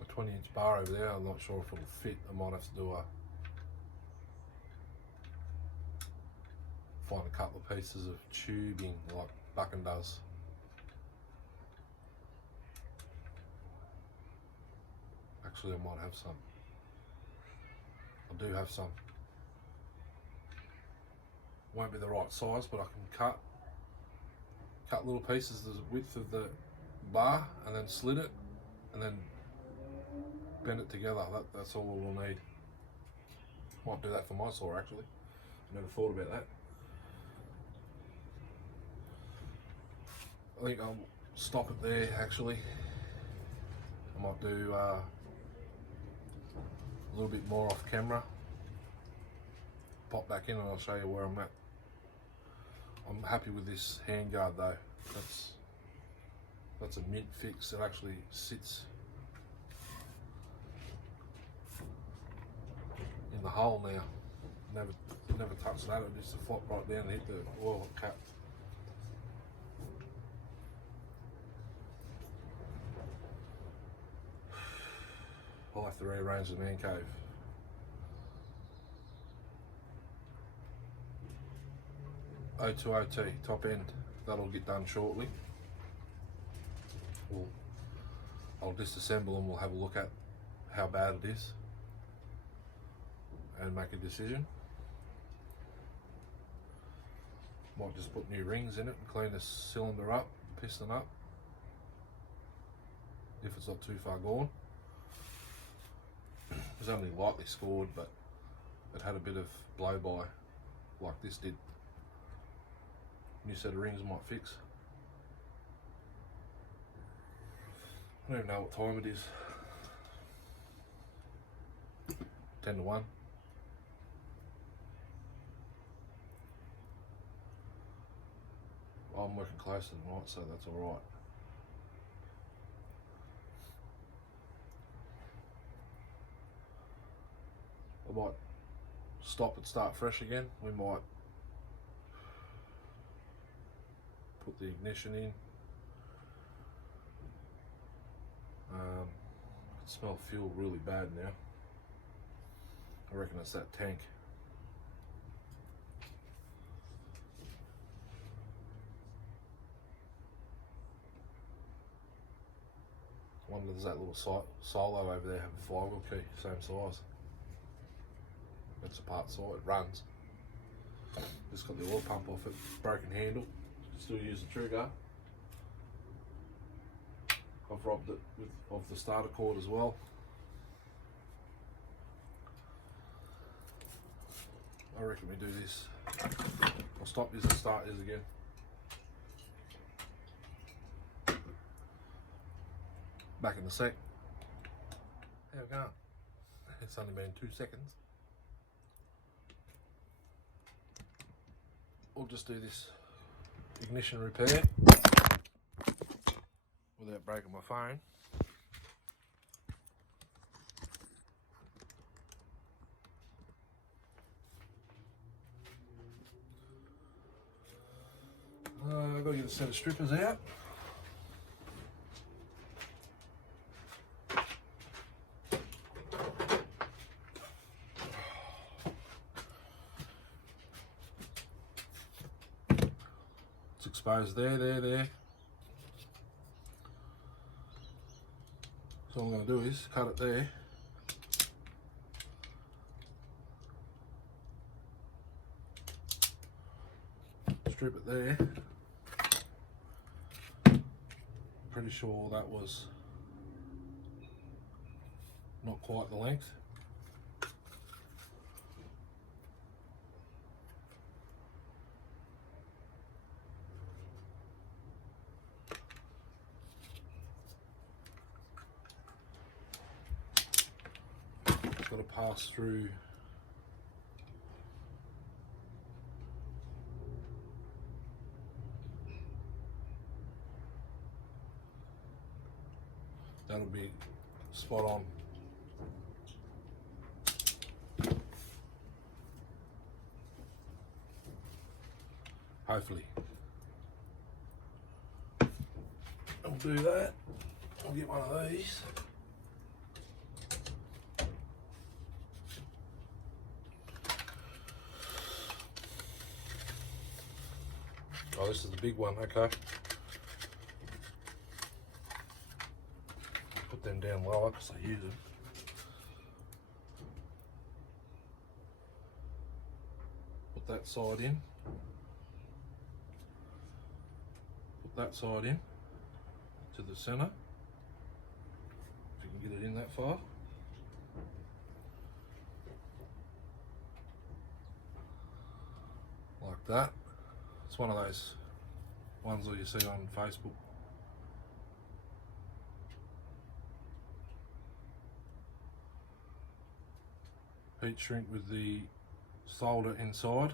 a 20-inch bar over there. I'm not sure if it'll fit. I might have to do find a couple of pieces of tubing like Bucking does. Actually, I might have some. I do have some. Won't be the right size, but I can cut little pieces the width of the bar and then slit it and then bend it together. That's all we'll need. Might do that for my saw actually. I never thought about that. I think I'll stop it there actually. I might do a little bit more off camera. Pop back in and I'll show you where I'm at. I'm happy with this handguard though. That's a mint fix. It actually sits in the hole now. Never touched that. It just flop right down and hit the oil cap. I'll have to rearrange the man cave. O2OT, top end, that'll get done shortly. I'll disassemble and we'll have a look at how bad it is and make a decision. Might just put new rings in it and clean the cylinder up, piston up, if it's not too far gone. It was only lightly scored, but it had a bit of blow-by like this did. New set of rings might fix. I don't even know what time it is. 10 to 1. I'm working closer tonight, so that's alright. I might stop and start fresh again. We might put the ignition in. I can smell fuel really bad now. I reckon it's that tank. I wonder does that little silo over there have a flywheel key, same size? It's a part side, it runs. Just got the oil pump off it, broken handle. Still use the trigger. I've robbed it of the starter cord as well. I reckon we do this. I'll stop this and start this again. Back in a sec. How we going? It's only been 2 seconds. We'll just do this ignition repair without breaking my phone. I've got to get a set of strippers out. It's exposed there. So all I'm going to do is cut it there. Strip it there. Pretty sure that was not quite the length. It's got to pass through that'll be spot on. Hopefully. I'll do that. I'll get one of these. Oh, this is the big one, okay. Put them down lower because I use them. Put that side in. Put that side in to the center. If you can get it in that far. Like that. It's one of those ones that you see on Facebook. Heat shrink with the solder inside.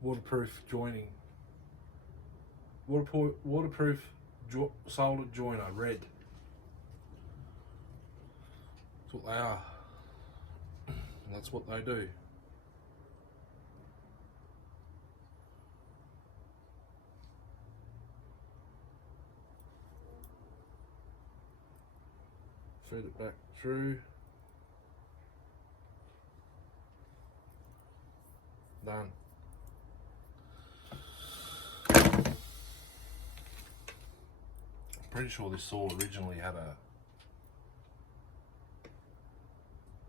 Waterproof joining. Waterproof solder joiner, red. That's what they are. And that's what they do. Feed it back through. Done. Pretty sure this saw originally had a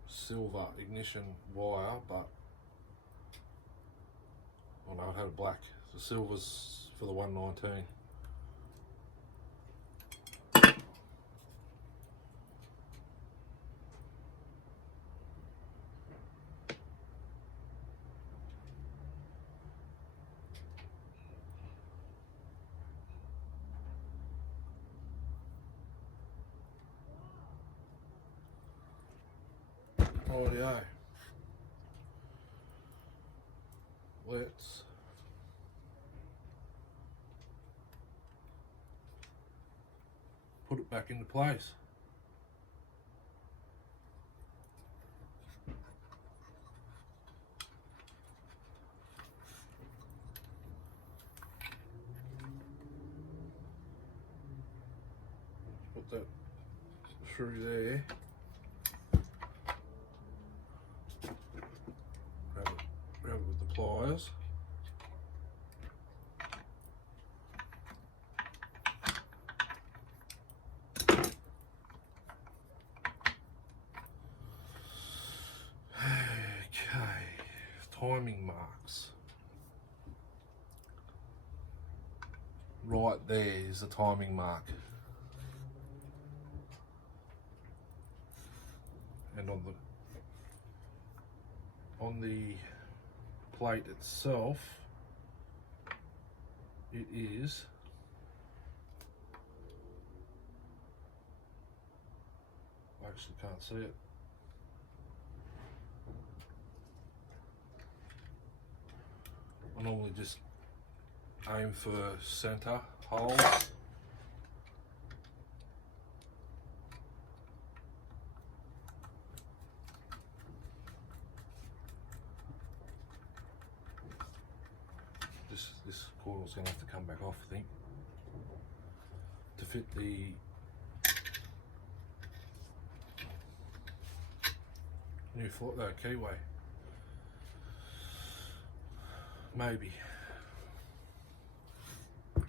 silver ignition wire, but oh no, it had a black. The silver's for the 119. Rightio. Let's put it back into place. Put that through there. Grab it with the pliers. Okay, timing marks. Right there is the timing mark. And on the plate itself, it is I actually can't see it. I normally just aim for center holes. This cordle's going to have to come back off, I think, to fit the new keyway. Maybe. Yeah,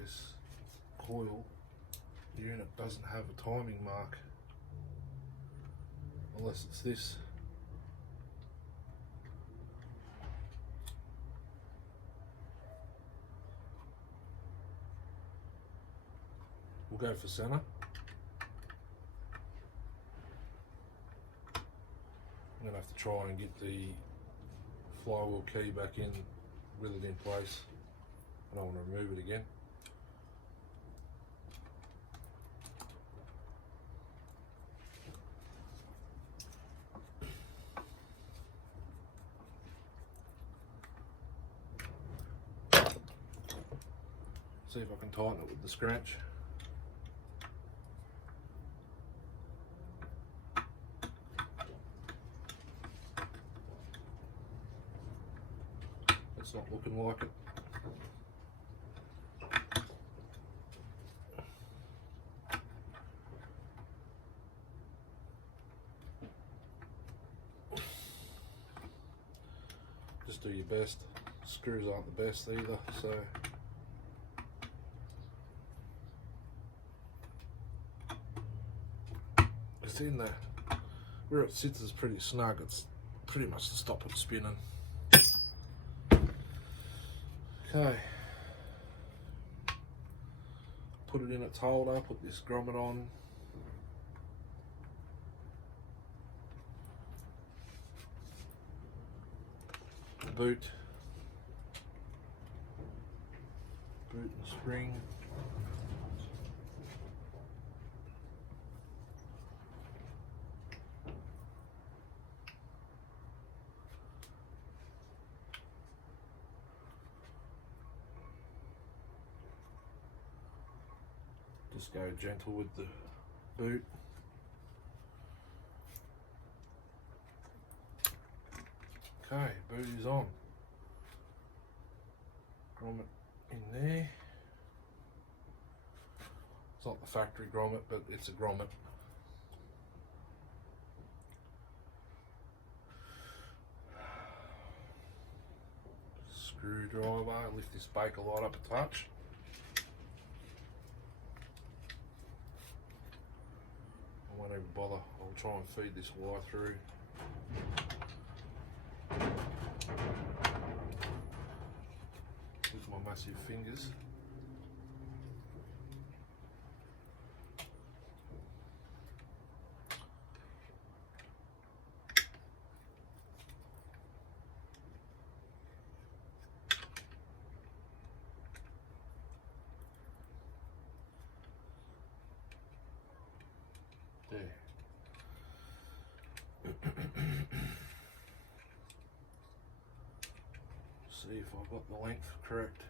this coil unit doesn't have a timing mark, unless it's this. We'll go for center. I'm gonna have to try and get the flywheel key back in with it in place. I don't want to remove it again. See if I can tighten it with the scratch. It's not looking like it. Just do your best. Screws aren't the best either, so it's in there. Where it sits is pretty snug. It's pretty much to stop it spinning. Okay. Put it in its holder, put this grommet on. Boot and spring. Just go gentle with the boot. Okay, boot is on. Grommet in there. It's not the factory grommet, but it's a grommet. Screwdriver, lift this baker light up a touch. I won't even bother. I'll try and feed this wire through. With my massive fingers. There. See if I've got the length correct.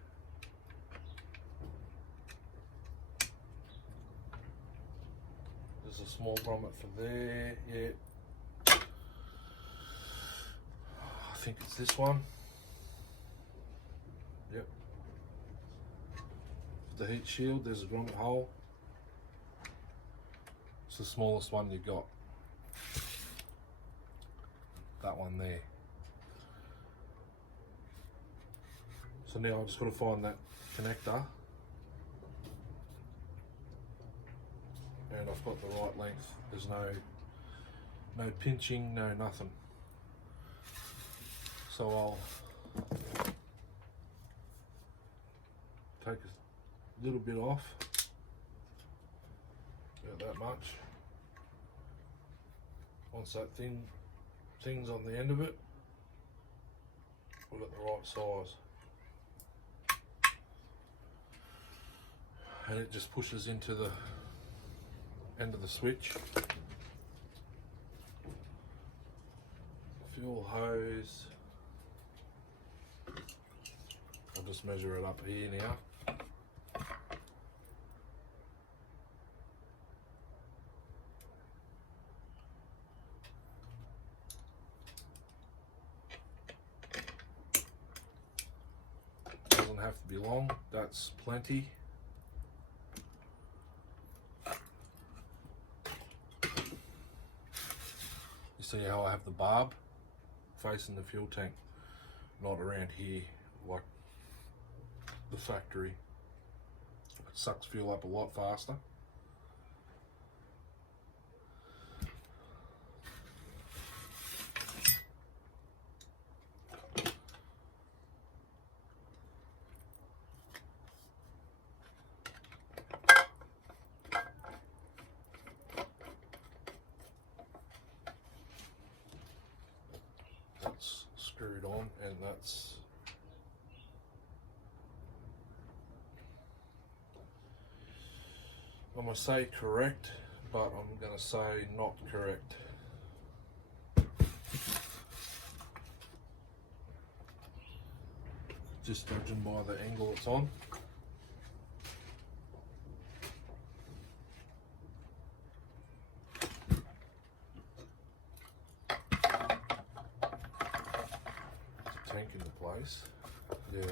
There's a small grommet for there, yeah. I think it's this one. Yep. For the heat shield, there's a grommet hole. It's the smallest one you got. That one there. So now I've just got to find that connector. And I've got the right length. There's no pinching, no nothing. So I'll take a little bit off. About that much. Once that thing's on the end of it, we've got the right size. And it just pushes into the end of the switch. Fuel hose. I'll just measure it up here now. Doesn't have to be long, that's plenty. You see how I have the barb facing the fuel tank, not around here like the factory. It sucks fuel up a lot faster. That's screwed on, and that's I'm going to say correct, but I'm going to say not correct. Just judging by the angle it's on. Tank into place. Yeah.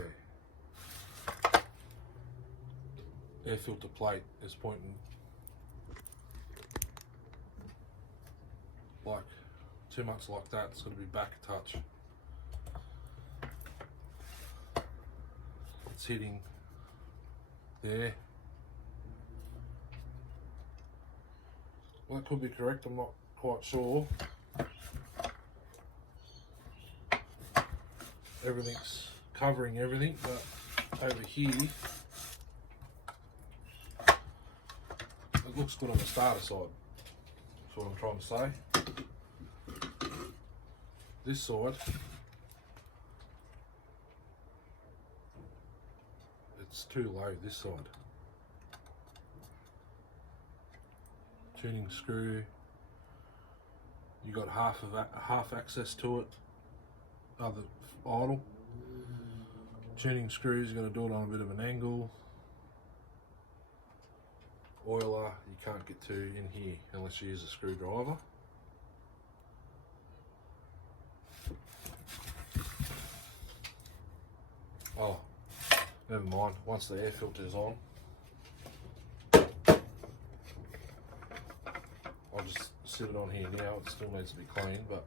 Air filter plate is pointing like too much like that. It's got to be back a touch. It's hitting there. Well, that could be correct. I'm not quite sure. Everything's covering everything, but over here it looks good on the starter side. That's what I'm trying to say. This side, it's too low, this side. Tuning screw, you got half access to it, other idle. Tuning screws, you're going to do it on a bit of an angle. Oiler, you can't get to in here unless you use a screwdriver. Oh, never mind, once the air filter is on, I'll just sit it on here now. It still needs to be cleaned, but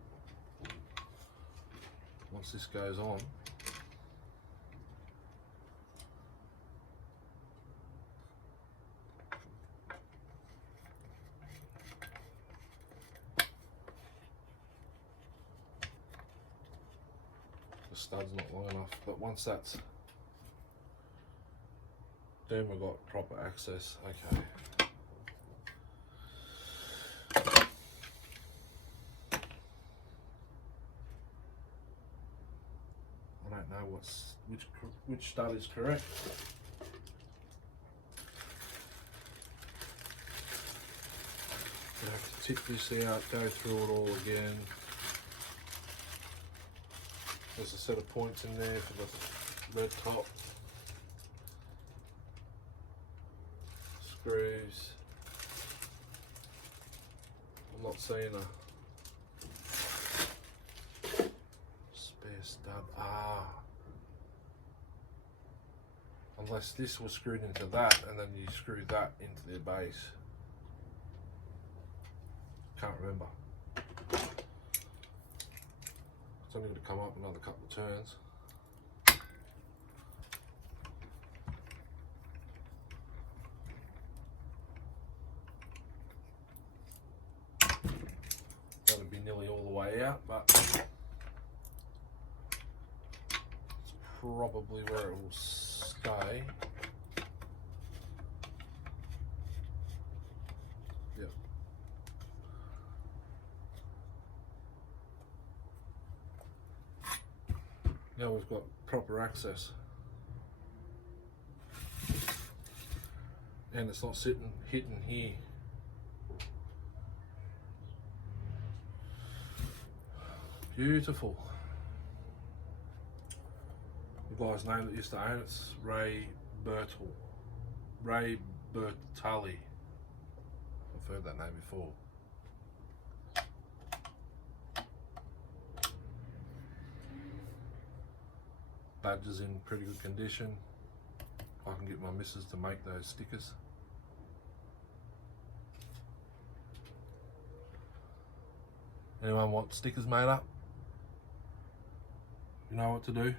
once this goes on, the stud's not long enough, but once that's then we've got proper access. Okay. I don't know which stud is correct. I have to tip this out, go through it all again. There's a set of points in there for the red top. Screws. I'm not seeing a spare stud. Unless this was screwed into that and then you screw that into the base. Can't remember. It's only going to come up another couple of turns. That'll be nearly all the way out, but it's probably where it will stay. Yep. Now we've got proper access. And it's not hitting here. Beautiful. The guy's name that used to own it's Ray Bertulli. I've heard that name before. Badge is in pretty good condition. I can get my missus to make those stickers. Anyone want stickers made up? You know what to do.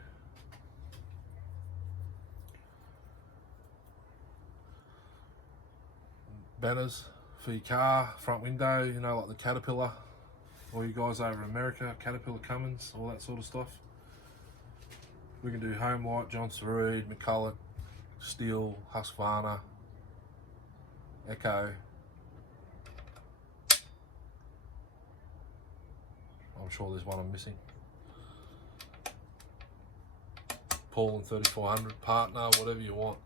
Banners for your car, front window, you know, like the Caterpillar. All you guys over in America, Caterpillar Cummins, all that sort of stuff. We can do Homelight, John Sarood, McCulloch, Stihl, Husqvarna, Echo. I'm sure there's one I'm missing. Paul and 3400 partner, whatever you want.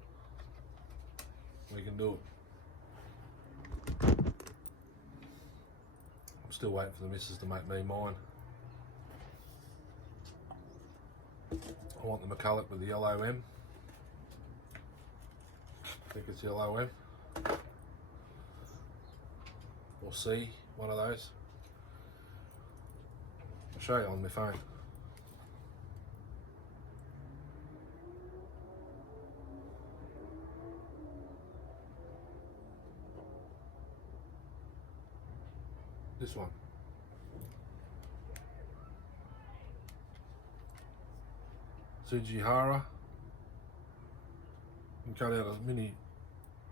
We can do it. I'm still waiting for the missus to make me mine. I want the McCulloch with the yellow M. I think it's yellow M. Or C, one of those. I'll show you on my phone. This one. Sujihara. You can cut out a mini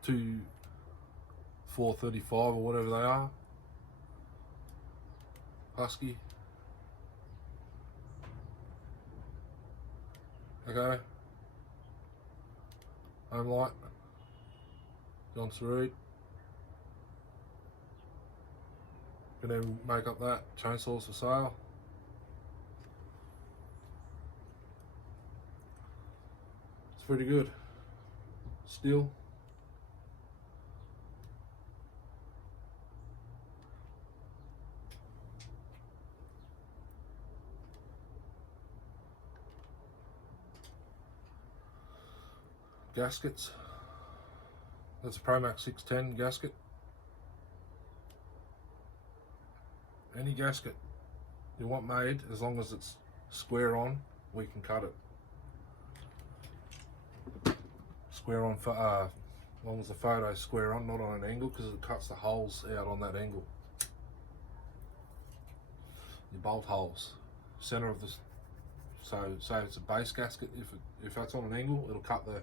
435 or whatever they are. Husky. Okay. Homelight. John Sarood. Can then make up that chainsaws for sale. It's pretty good. Stihl. Gaskets. That's a Promax 610 gasket. Any gasket you want made, as long as it's square on, we can cut it. Square on, as long as the photo's square on, not on an angle, because it cuts the holes out on that angle. Your bolt holes, center of the. So say it's a base gasket. If that's on an angle, it'll cut the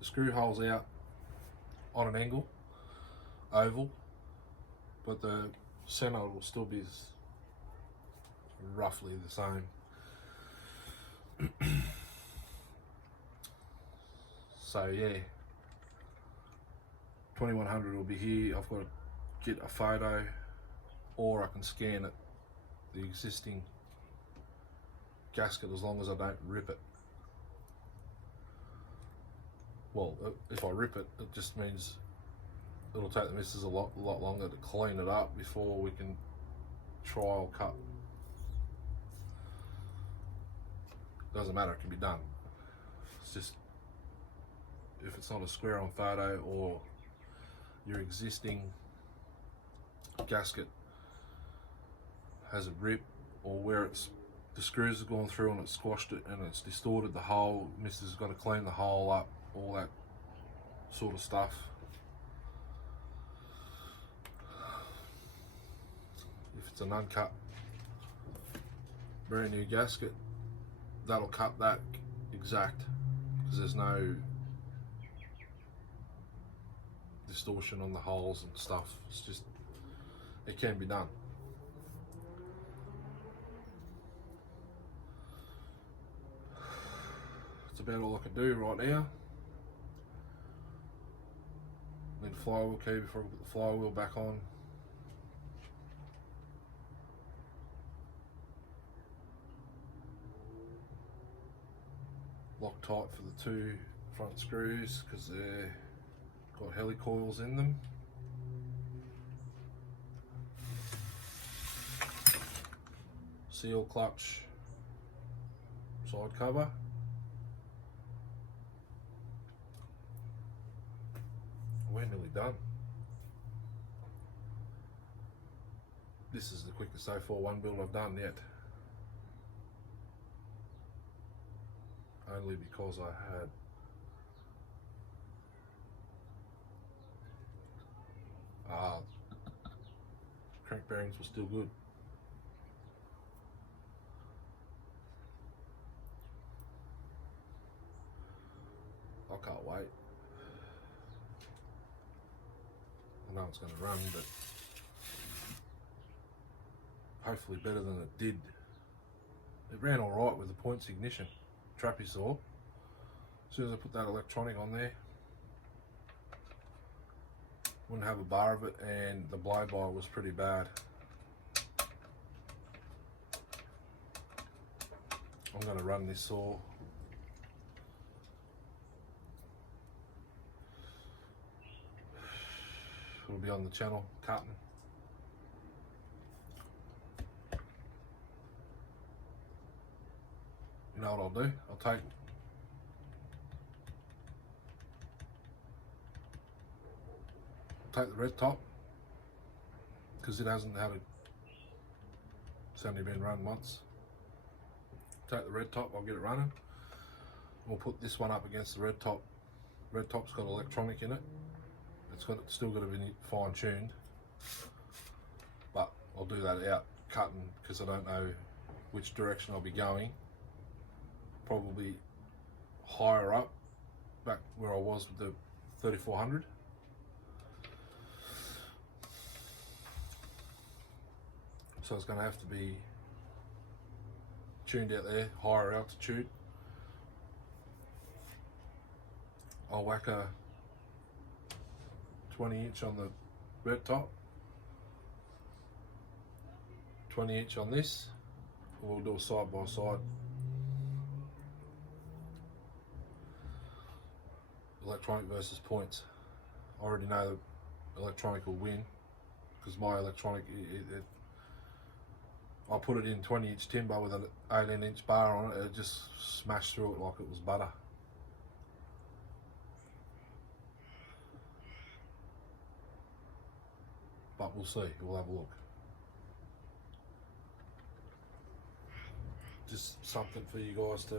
screw holes out on an angle, oval, but the center will still be roughly the same. So yeah, 2100 will be here. I've got to get a photo, or I can scan it, the existing gasket, as long as I don't rip it. Well, if I rip it, it just means it'll take the missus a lot longer to clean it up before we can trial cut. Doesn't matter, it can be done. It's just, if it's not a square on photo, or your existing gasket has a rip, or where it's the screws have gone through and it's squashed it and it's distorted the hole, missus has got to clean the hole up, all that sort of stuff. If it's an uncut brand new gasket, that'll cut that exact, because there's no distortion on the holes and stuff. It's just, it can be done. That's about all I can do right now. Need a flywheel key before I put the flywheel back on. Loctite for the two front screws, because they're got helicoils in them. Stihl clutch side cover. We're nearly done. This is the quickest 041 build I've done yet. Only because I had crank bearings were still good. I can't wait. I know it's going to run, but hopefully better than it did. It ran alright with the points ignition, trapezoid. As soon as I put that electronic on there, wouldn't have a bar of it, and the blow-by was pretty bad. I'm going to run this saw. It'll be on the channel, cutting. You know what I'll do? I'll take the red top, because it hasn't had it's only been run once. Take the red top, I'll get it running. We'll put this one up against the red top. Red top's got electronic in it. It's still got to be fine tuned, but I'll do that out cutting, because I don't know which direction I'll be going. Probably higher up, back where I was with the 3400. So it's going to have to be tuned out there, higher altitude. I'll whack a 20-inch on the red top, 20-inch on this. We'll do a side by side. Electronic versus points. I already know the electronic will win, because my electronic, I put it in 20-inch timber with an 18-inch bar on it. It just smashed through it like it was butter. But we'll see, we'll have a look. Just something for you guys to,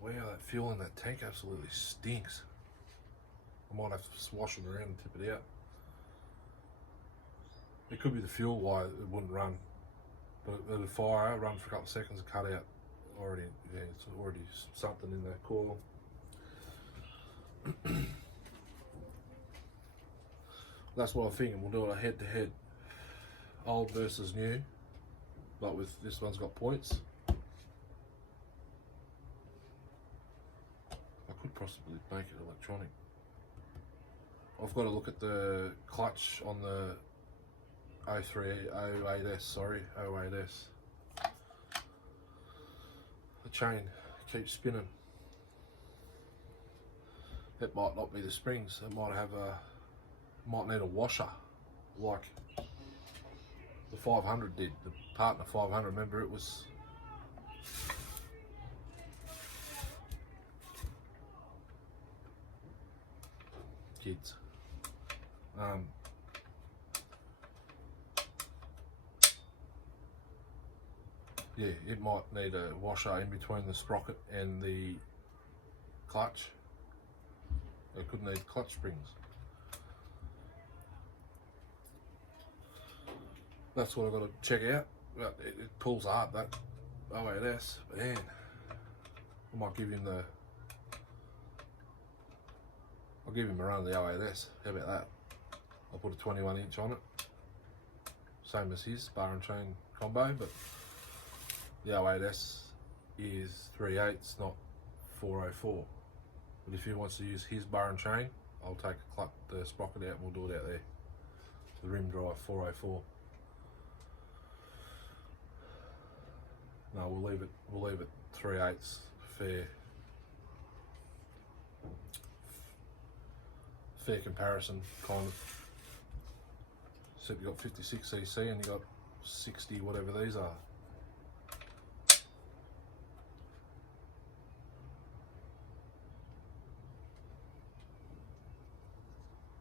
wow, that fuel in that tank absolutely stinks. I might have to swash it around and tip it out. It could be the fuel why it wouldn't run, but it'll fire, run for a couple of seconds and cut out. Already, yeah, it's already something in that coil. That's what I'm thinking. We'll do it a head-to-head, old versus new, but with this one's got points. possibly make it electronic. I've got to look at the clutch on the 08S, sorry, 08S. The chain keeps spinning. It might not be the springs, it might need a washer, like the 500 did, the Partner 500, remember it was kids. Yeah, it might need a washer in between the sprocket and the clutch. It could need clutch springs. That's what I've got to check out. But it pulls hard, that 08S. Man, I might give him I'll give him a run of the 08S. How about that? I'll put a 21 inch on it. Same as his bar and chain combo, but the 08S is 3/8, not 404. But if he wants to use his bar and chain, I'll take the sprocket out and we'll do it out there. The rim drive 404. No, we'll leave it 3/8 fair comparison, kind of. So you got 56 cc and you got 60 whatever these are.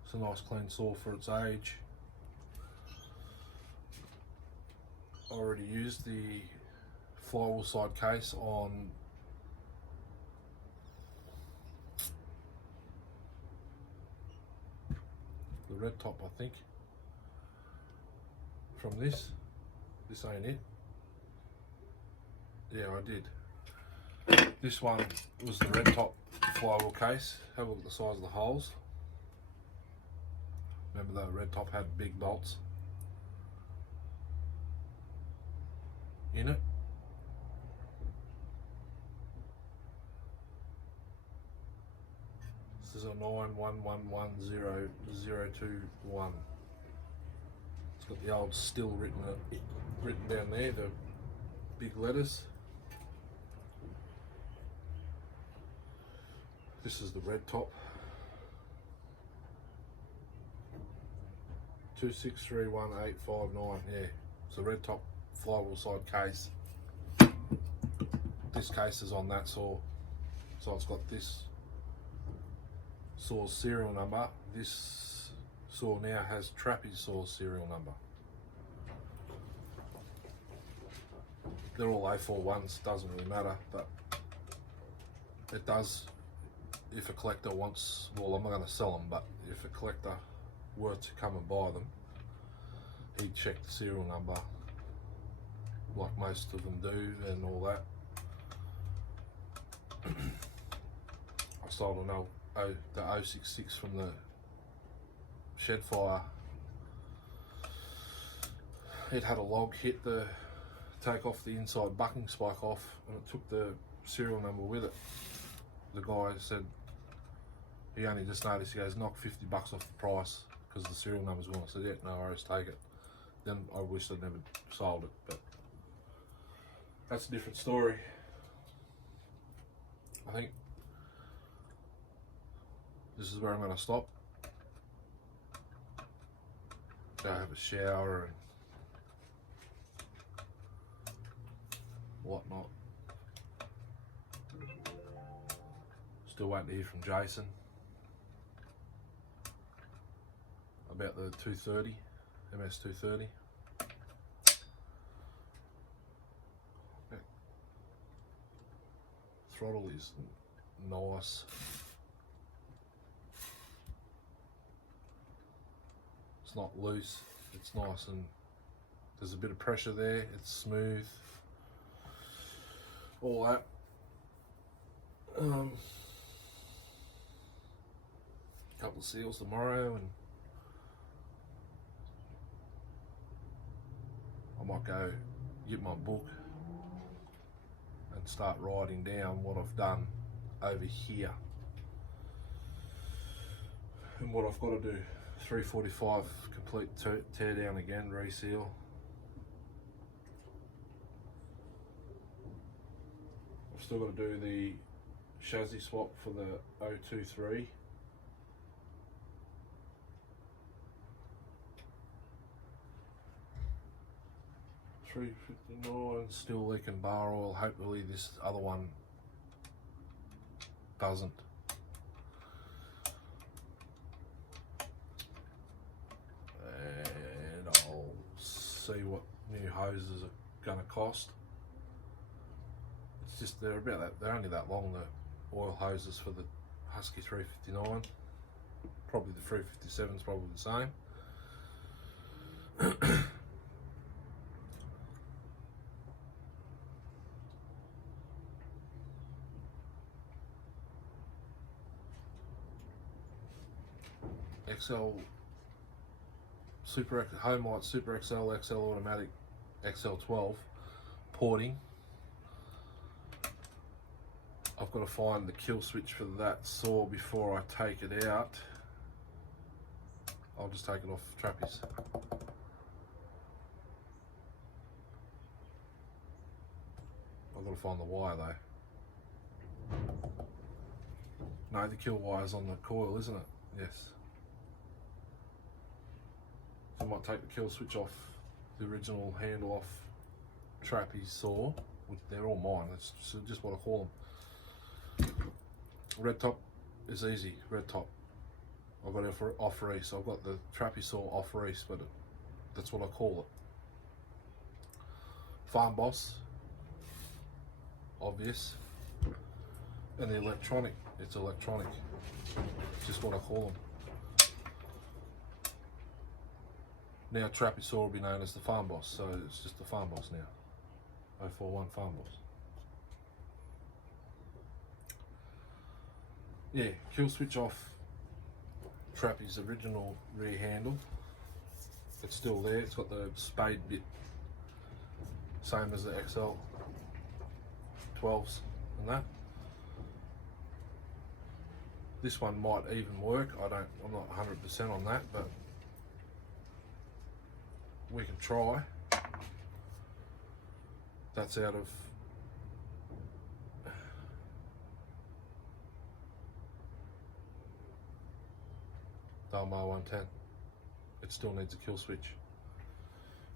It's a nice clean saw for its age. I already used the flywheel side case on the red top, I think, from this ain't it. Yeah, I did. This one was the red top flywheel case. Have a look at the size of the holes. Remember that red top had big bolts in it. This is a 9111021. It's got the old Stihl written down there, the big letters. This is the red top. 2631859. Yeah, it's the red top flywheel side case. This case is on that saw, so it's got this saw's serial number. This saw now has Trappy's saw's serial number. They're all A41s, doesn't really matter, but it does if a collector wants, well, I'm not going to sell them, but if a collector were to come and buy them, he'd check the serial number like most of them do and all that. I sold the 066 from the shed fire. It had a log hit take off the inside bucking spike off, and it took the serial number with it. The guy said he only just noticed, he goes, knock $50 off the price because the serial number's gone. I said, yeah, no worries, take it. Then I wished I'd never sold it, but that's a different story. I think this is where I'm going to stop. Go have a shower and whatnot. Still waiting to hear from Jason about the 230, MS 230. Throttle is nice. It's not loose, it's nice, and there's a bit of pressure there, it's smooth, all that. Couple of seals tomorrow, and I might go get my book and start writing down what I've done over here And what I've got to do, 345 complete tear down again, reseal. I've still got to do the chassis swap for the 023. $359, still leaking bar oil. Hopefully this other one doesn't. And I'll see what new hoses are going to cost. It's just they're about that. They're only that long, the oil hoses for the Husky 359. Probably the 357 is probably the same. XL Super Home Light Super XL Automatic XL12 porting. I've got to find the kill switch for that saw before I take it out. I'll just take it off trappies. I've got to find the wire though. No, the kill wire's on the coil, isn't it? Yes. So I might take the kill switch off the original handle off trapeze saw, which they're all mine. That's just what I call them. Red top is easy. Red top. I've got it for off reese. I've got the trapeze saw off reese, but that's what I call it. Farm boss, obvious, and the electronic. It's electronic. It's just what I call them. Now trapeze saw will be known as the farm boss, so it's just the farm boss now. 041 farm boss. Yeah, kill switch off trapeze original rear handle. It's still there. It's got the spade bit, same as the XL 12s and that. This one might even work. I'm not 100% on that, but we can try. That's out of Dalmar 110. It still needs a kill switch.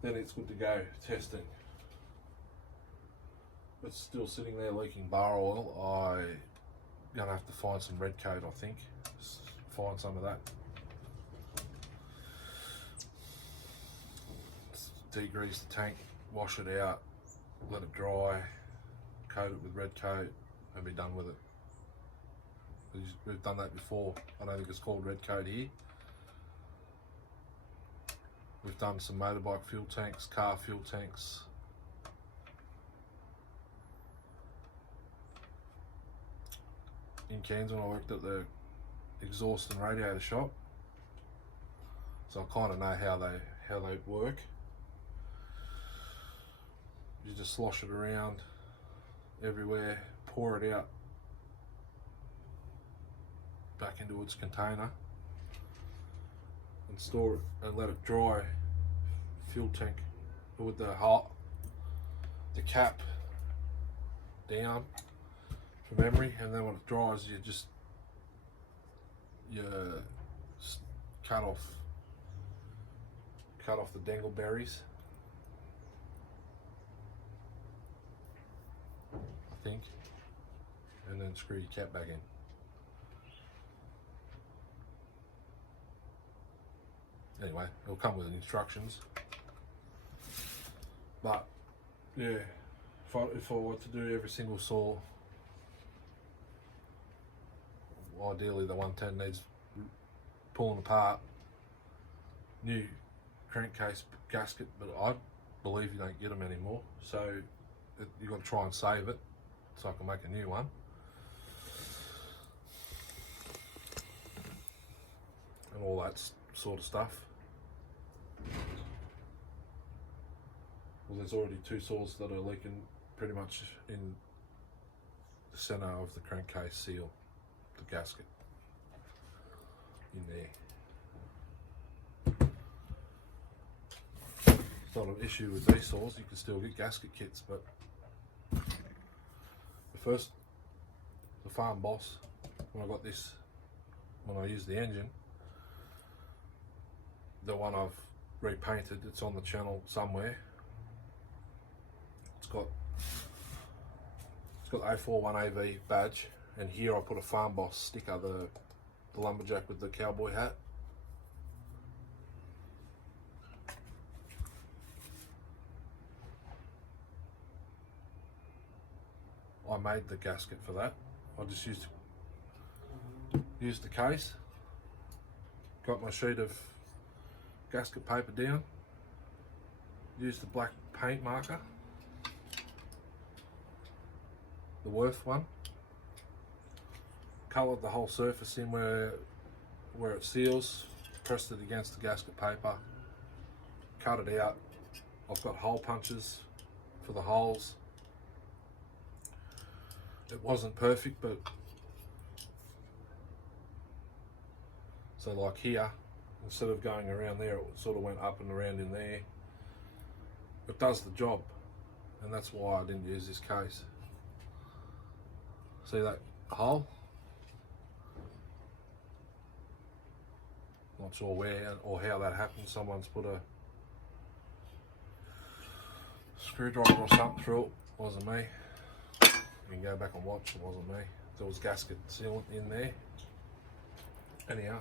Then it's good to go testing. It's still sitting there leaking bar oil. I'm gonna have to find some red coat, I think. Just find some of that. Degrease the tank, wash it out, let it dry, coat it with red coat, and be done with it. We've done that before. I don't think it's called red coat here. We've done some motorbike fuel tanks, car fuel tanks. In Cairns when I worked at the exhaust and radiator shop, so I kind of know how they work. You just slosh it around everywhere, pour it out back into its container and store it and let it dry. Fuel tank with the cap down from memory, and then when it dries you just cut off the dingleberries, I think, and then screw your cap back in. Anyway, it'll come with instructions. But yeah, if I were to do every single saw, ideally the 110 needs pulling apart, new crankcase gasket, but I believe you don't get them anymore, so you've got to try and save it so I can make a new one. And all that sort of stuff. Well, there's already two saws that are leaking pretty much in the center of the crankcase seal, the gasket. in there. It's not an issue with these saws, you can still get gasket kits, but the Farm Boss, when I got this, when I used the engine, the one I've repainted, it's on the channel somewhere. It's got 041AV badge, and here I put a Farm Boss sticker, the lumberjack with the cowboy hat. I made the gasket for that. I just used the case, got my sheet of gasket paper down, used the black paint marker, the Worth one, coloured the whole surface in where it seals, pressed it against the gasket paper, cut it out. I've got hole punches for the holes. It wasn't perfect, but so like here, instead of going around there, it sort of went up and around in there. It does the job, and that's why I didn't use this case. See that hole? Not sure where or how that happened. Someone's put a screwdriver or something through it. Wasn't me. You can go back and watch, it wasn't me. There was gasket sealant in there. Anyhow,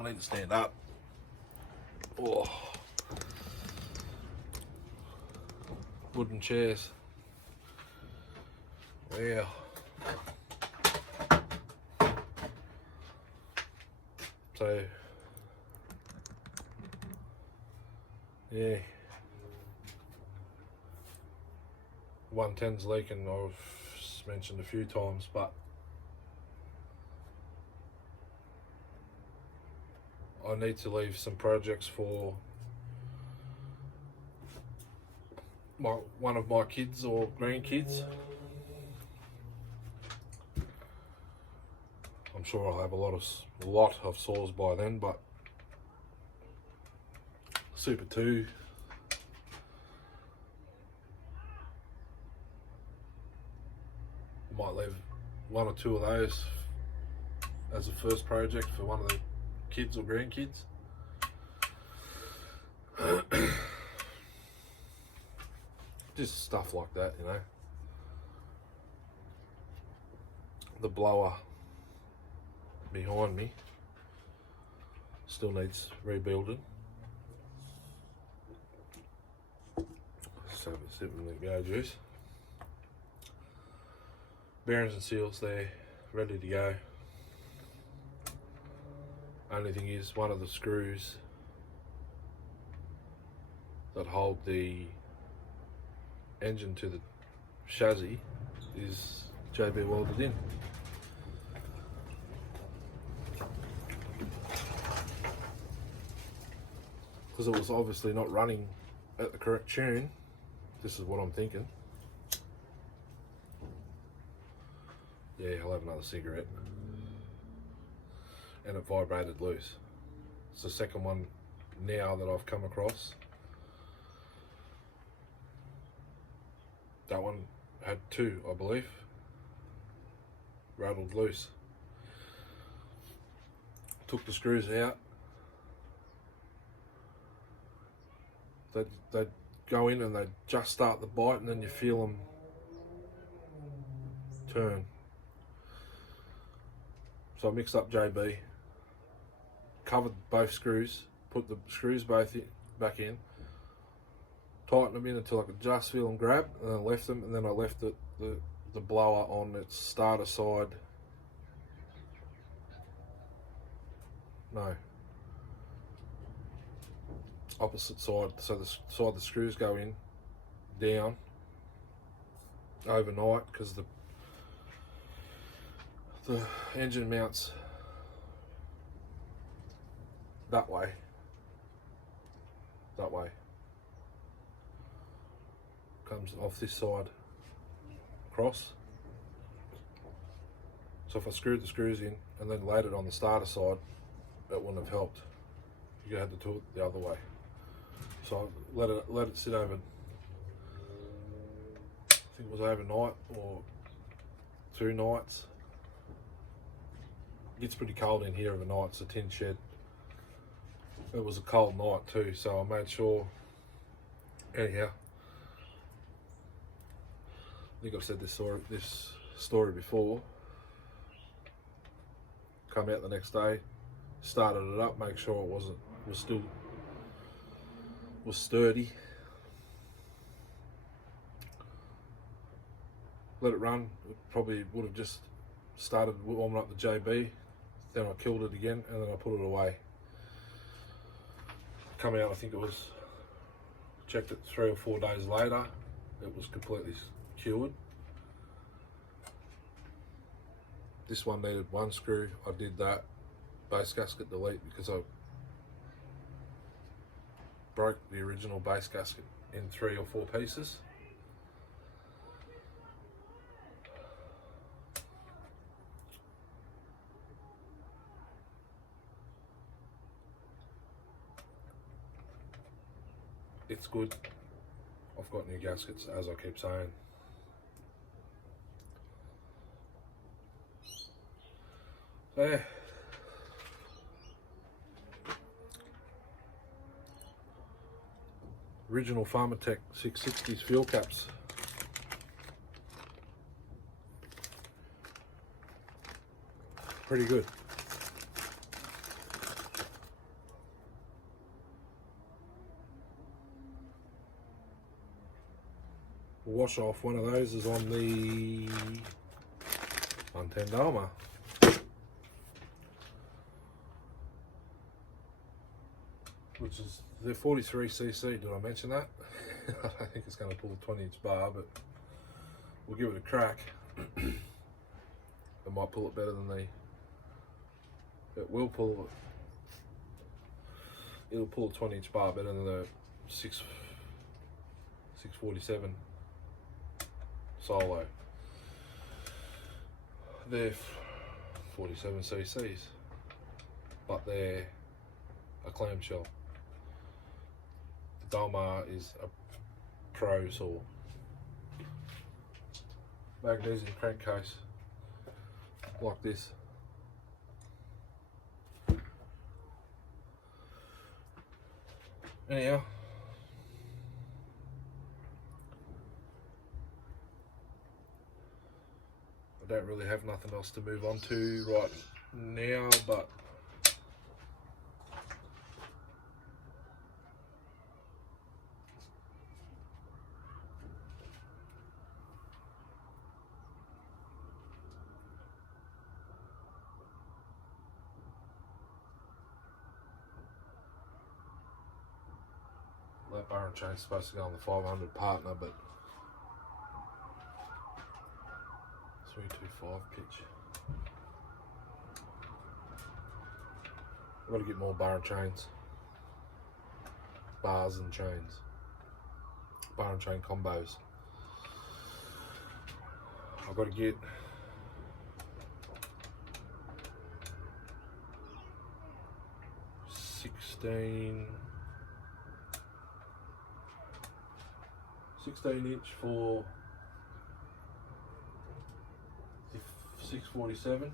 I need to stand up. Oh. Wooden chairs. Wow. So, yeah. 110's leaking, I've mentioned a few times, but I need to leave some projects for one of my kids or grandkids. I'm sure I'll have a lot of saws by then, but Super 2, might leave one or two of those as a first project for one of the kids or grandkids. Just stuff like that, you know. The blower behind me still needs rebuilding. So it's sitting in the go juice. Bearings and seals there, ready to go. Only thing is, one of the screws that hold the engine to the chassis is JB welded in. Because it was obviously not running at the correct tune. This is what I'm thinking. Yeah, I'll have another cigarette. And it vibrated loose. It's the second one now that I've come across. That one had two, I believe. Rattled loose. Took the screws out. They'd go in and they'd just start the bite, and then you feel them turn. So I mixed up JB, covered both screws, put the screws both back in, tightened them in until I could just feel them grab, and then left them, and then I left the blower on its starter side. No. Opposite side, so the side the screws go in, down, overnight, because the engine mounts that way, comes off this side across. So if I screwed the screws in and then laid it on the starter side, it wouldn't have helped. You had to do it the other way. So let it sit over, I think it was overnight or 2 nights. It gets pretty cold in here overnight. It's a tin shed. It was a cold night too, so I made sure. Anyhow, I think I've said this story before. Come out the next day, started it up, make sure it was sturdy. Let it run. It probably would have just started warming up the JB. Then I killed it again, and then I put it away. Come out, I think it was, checked it 3 or 4 days later, it was completely cured. This one needed 1 screw. I did that. Base gasket delete because I broke the original base gasket in 3 or 4 pieces. It's good. I've got new gaskets, as I keep saying. So yeah. Original Pharmatech 660s fuel caps. Pretty good. Wash off one of those is on the 110 Dowels, which is the 43cc. Did I mention that? I don't think it's going to pull a 20-inch bar, but we'll give it a crack. It might pull it better than it will pull it. It'll pull a 20-inch bar better than the 647 Solo. They're 47cc's, but they're a clamshell. The Dowels is a pro saw. Magnesium crankcase, like this. Anyhow, I don't really have nothing else to move on to right now, but that bar and chain's supposed to go on the 500 partner, but 325 pitch. I've got to get more bar and chains. Bars and chains. Bar and chain combos. I've got to get 16-inch for 647.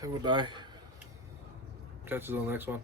Have a good day. Catch us on the next one.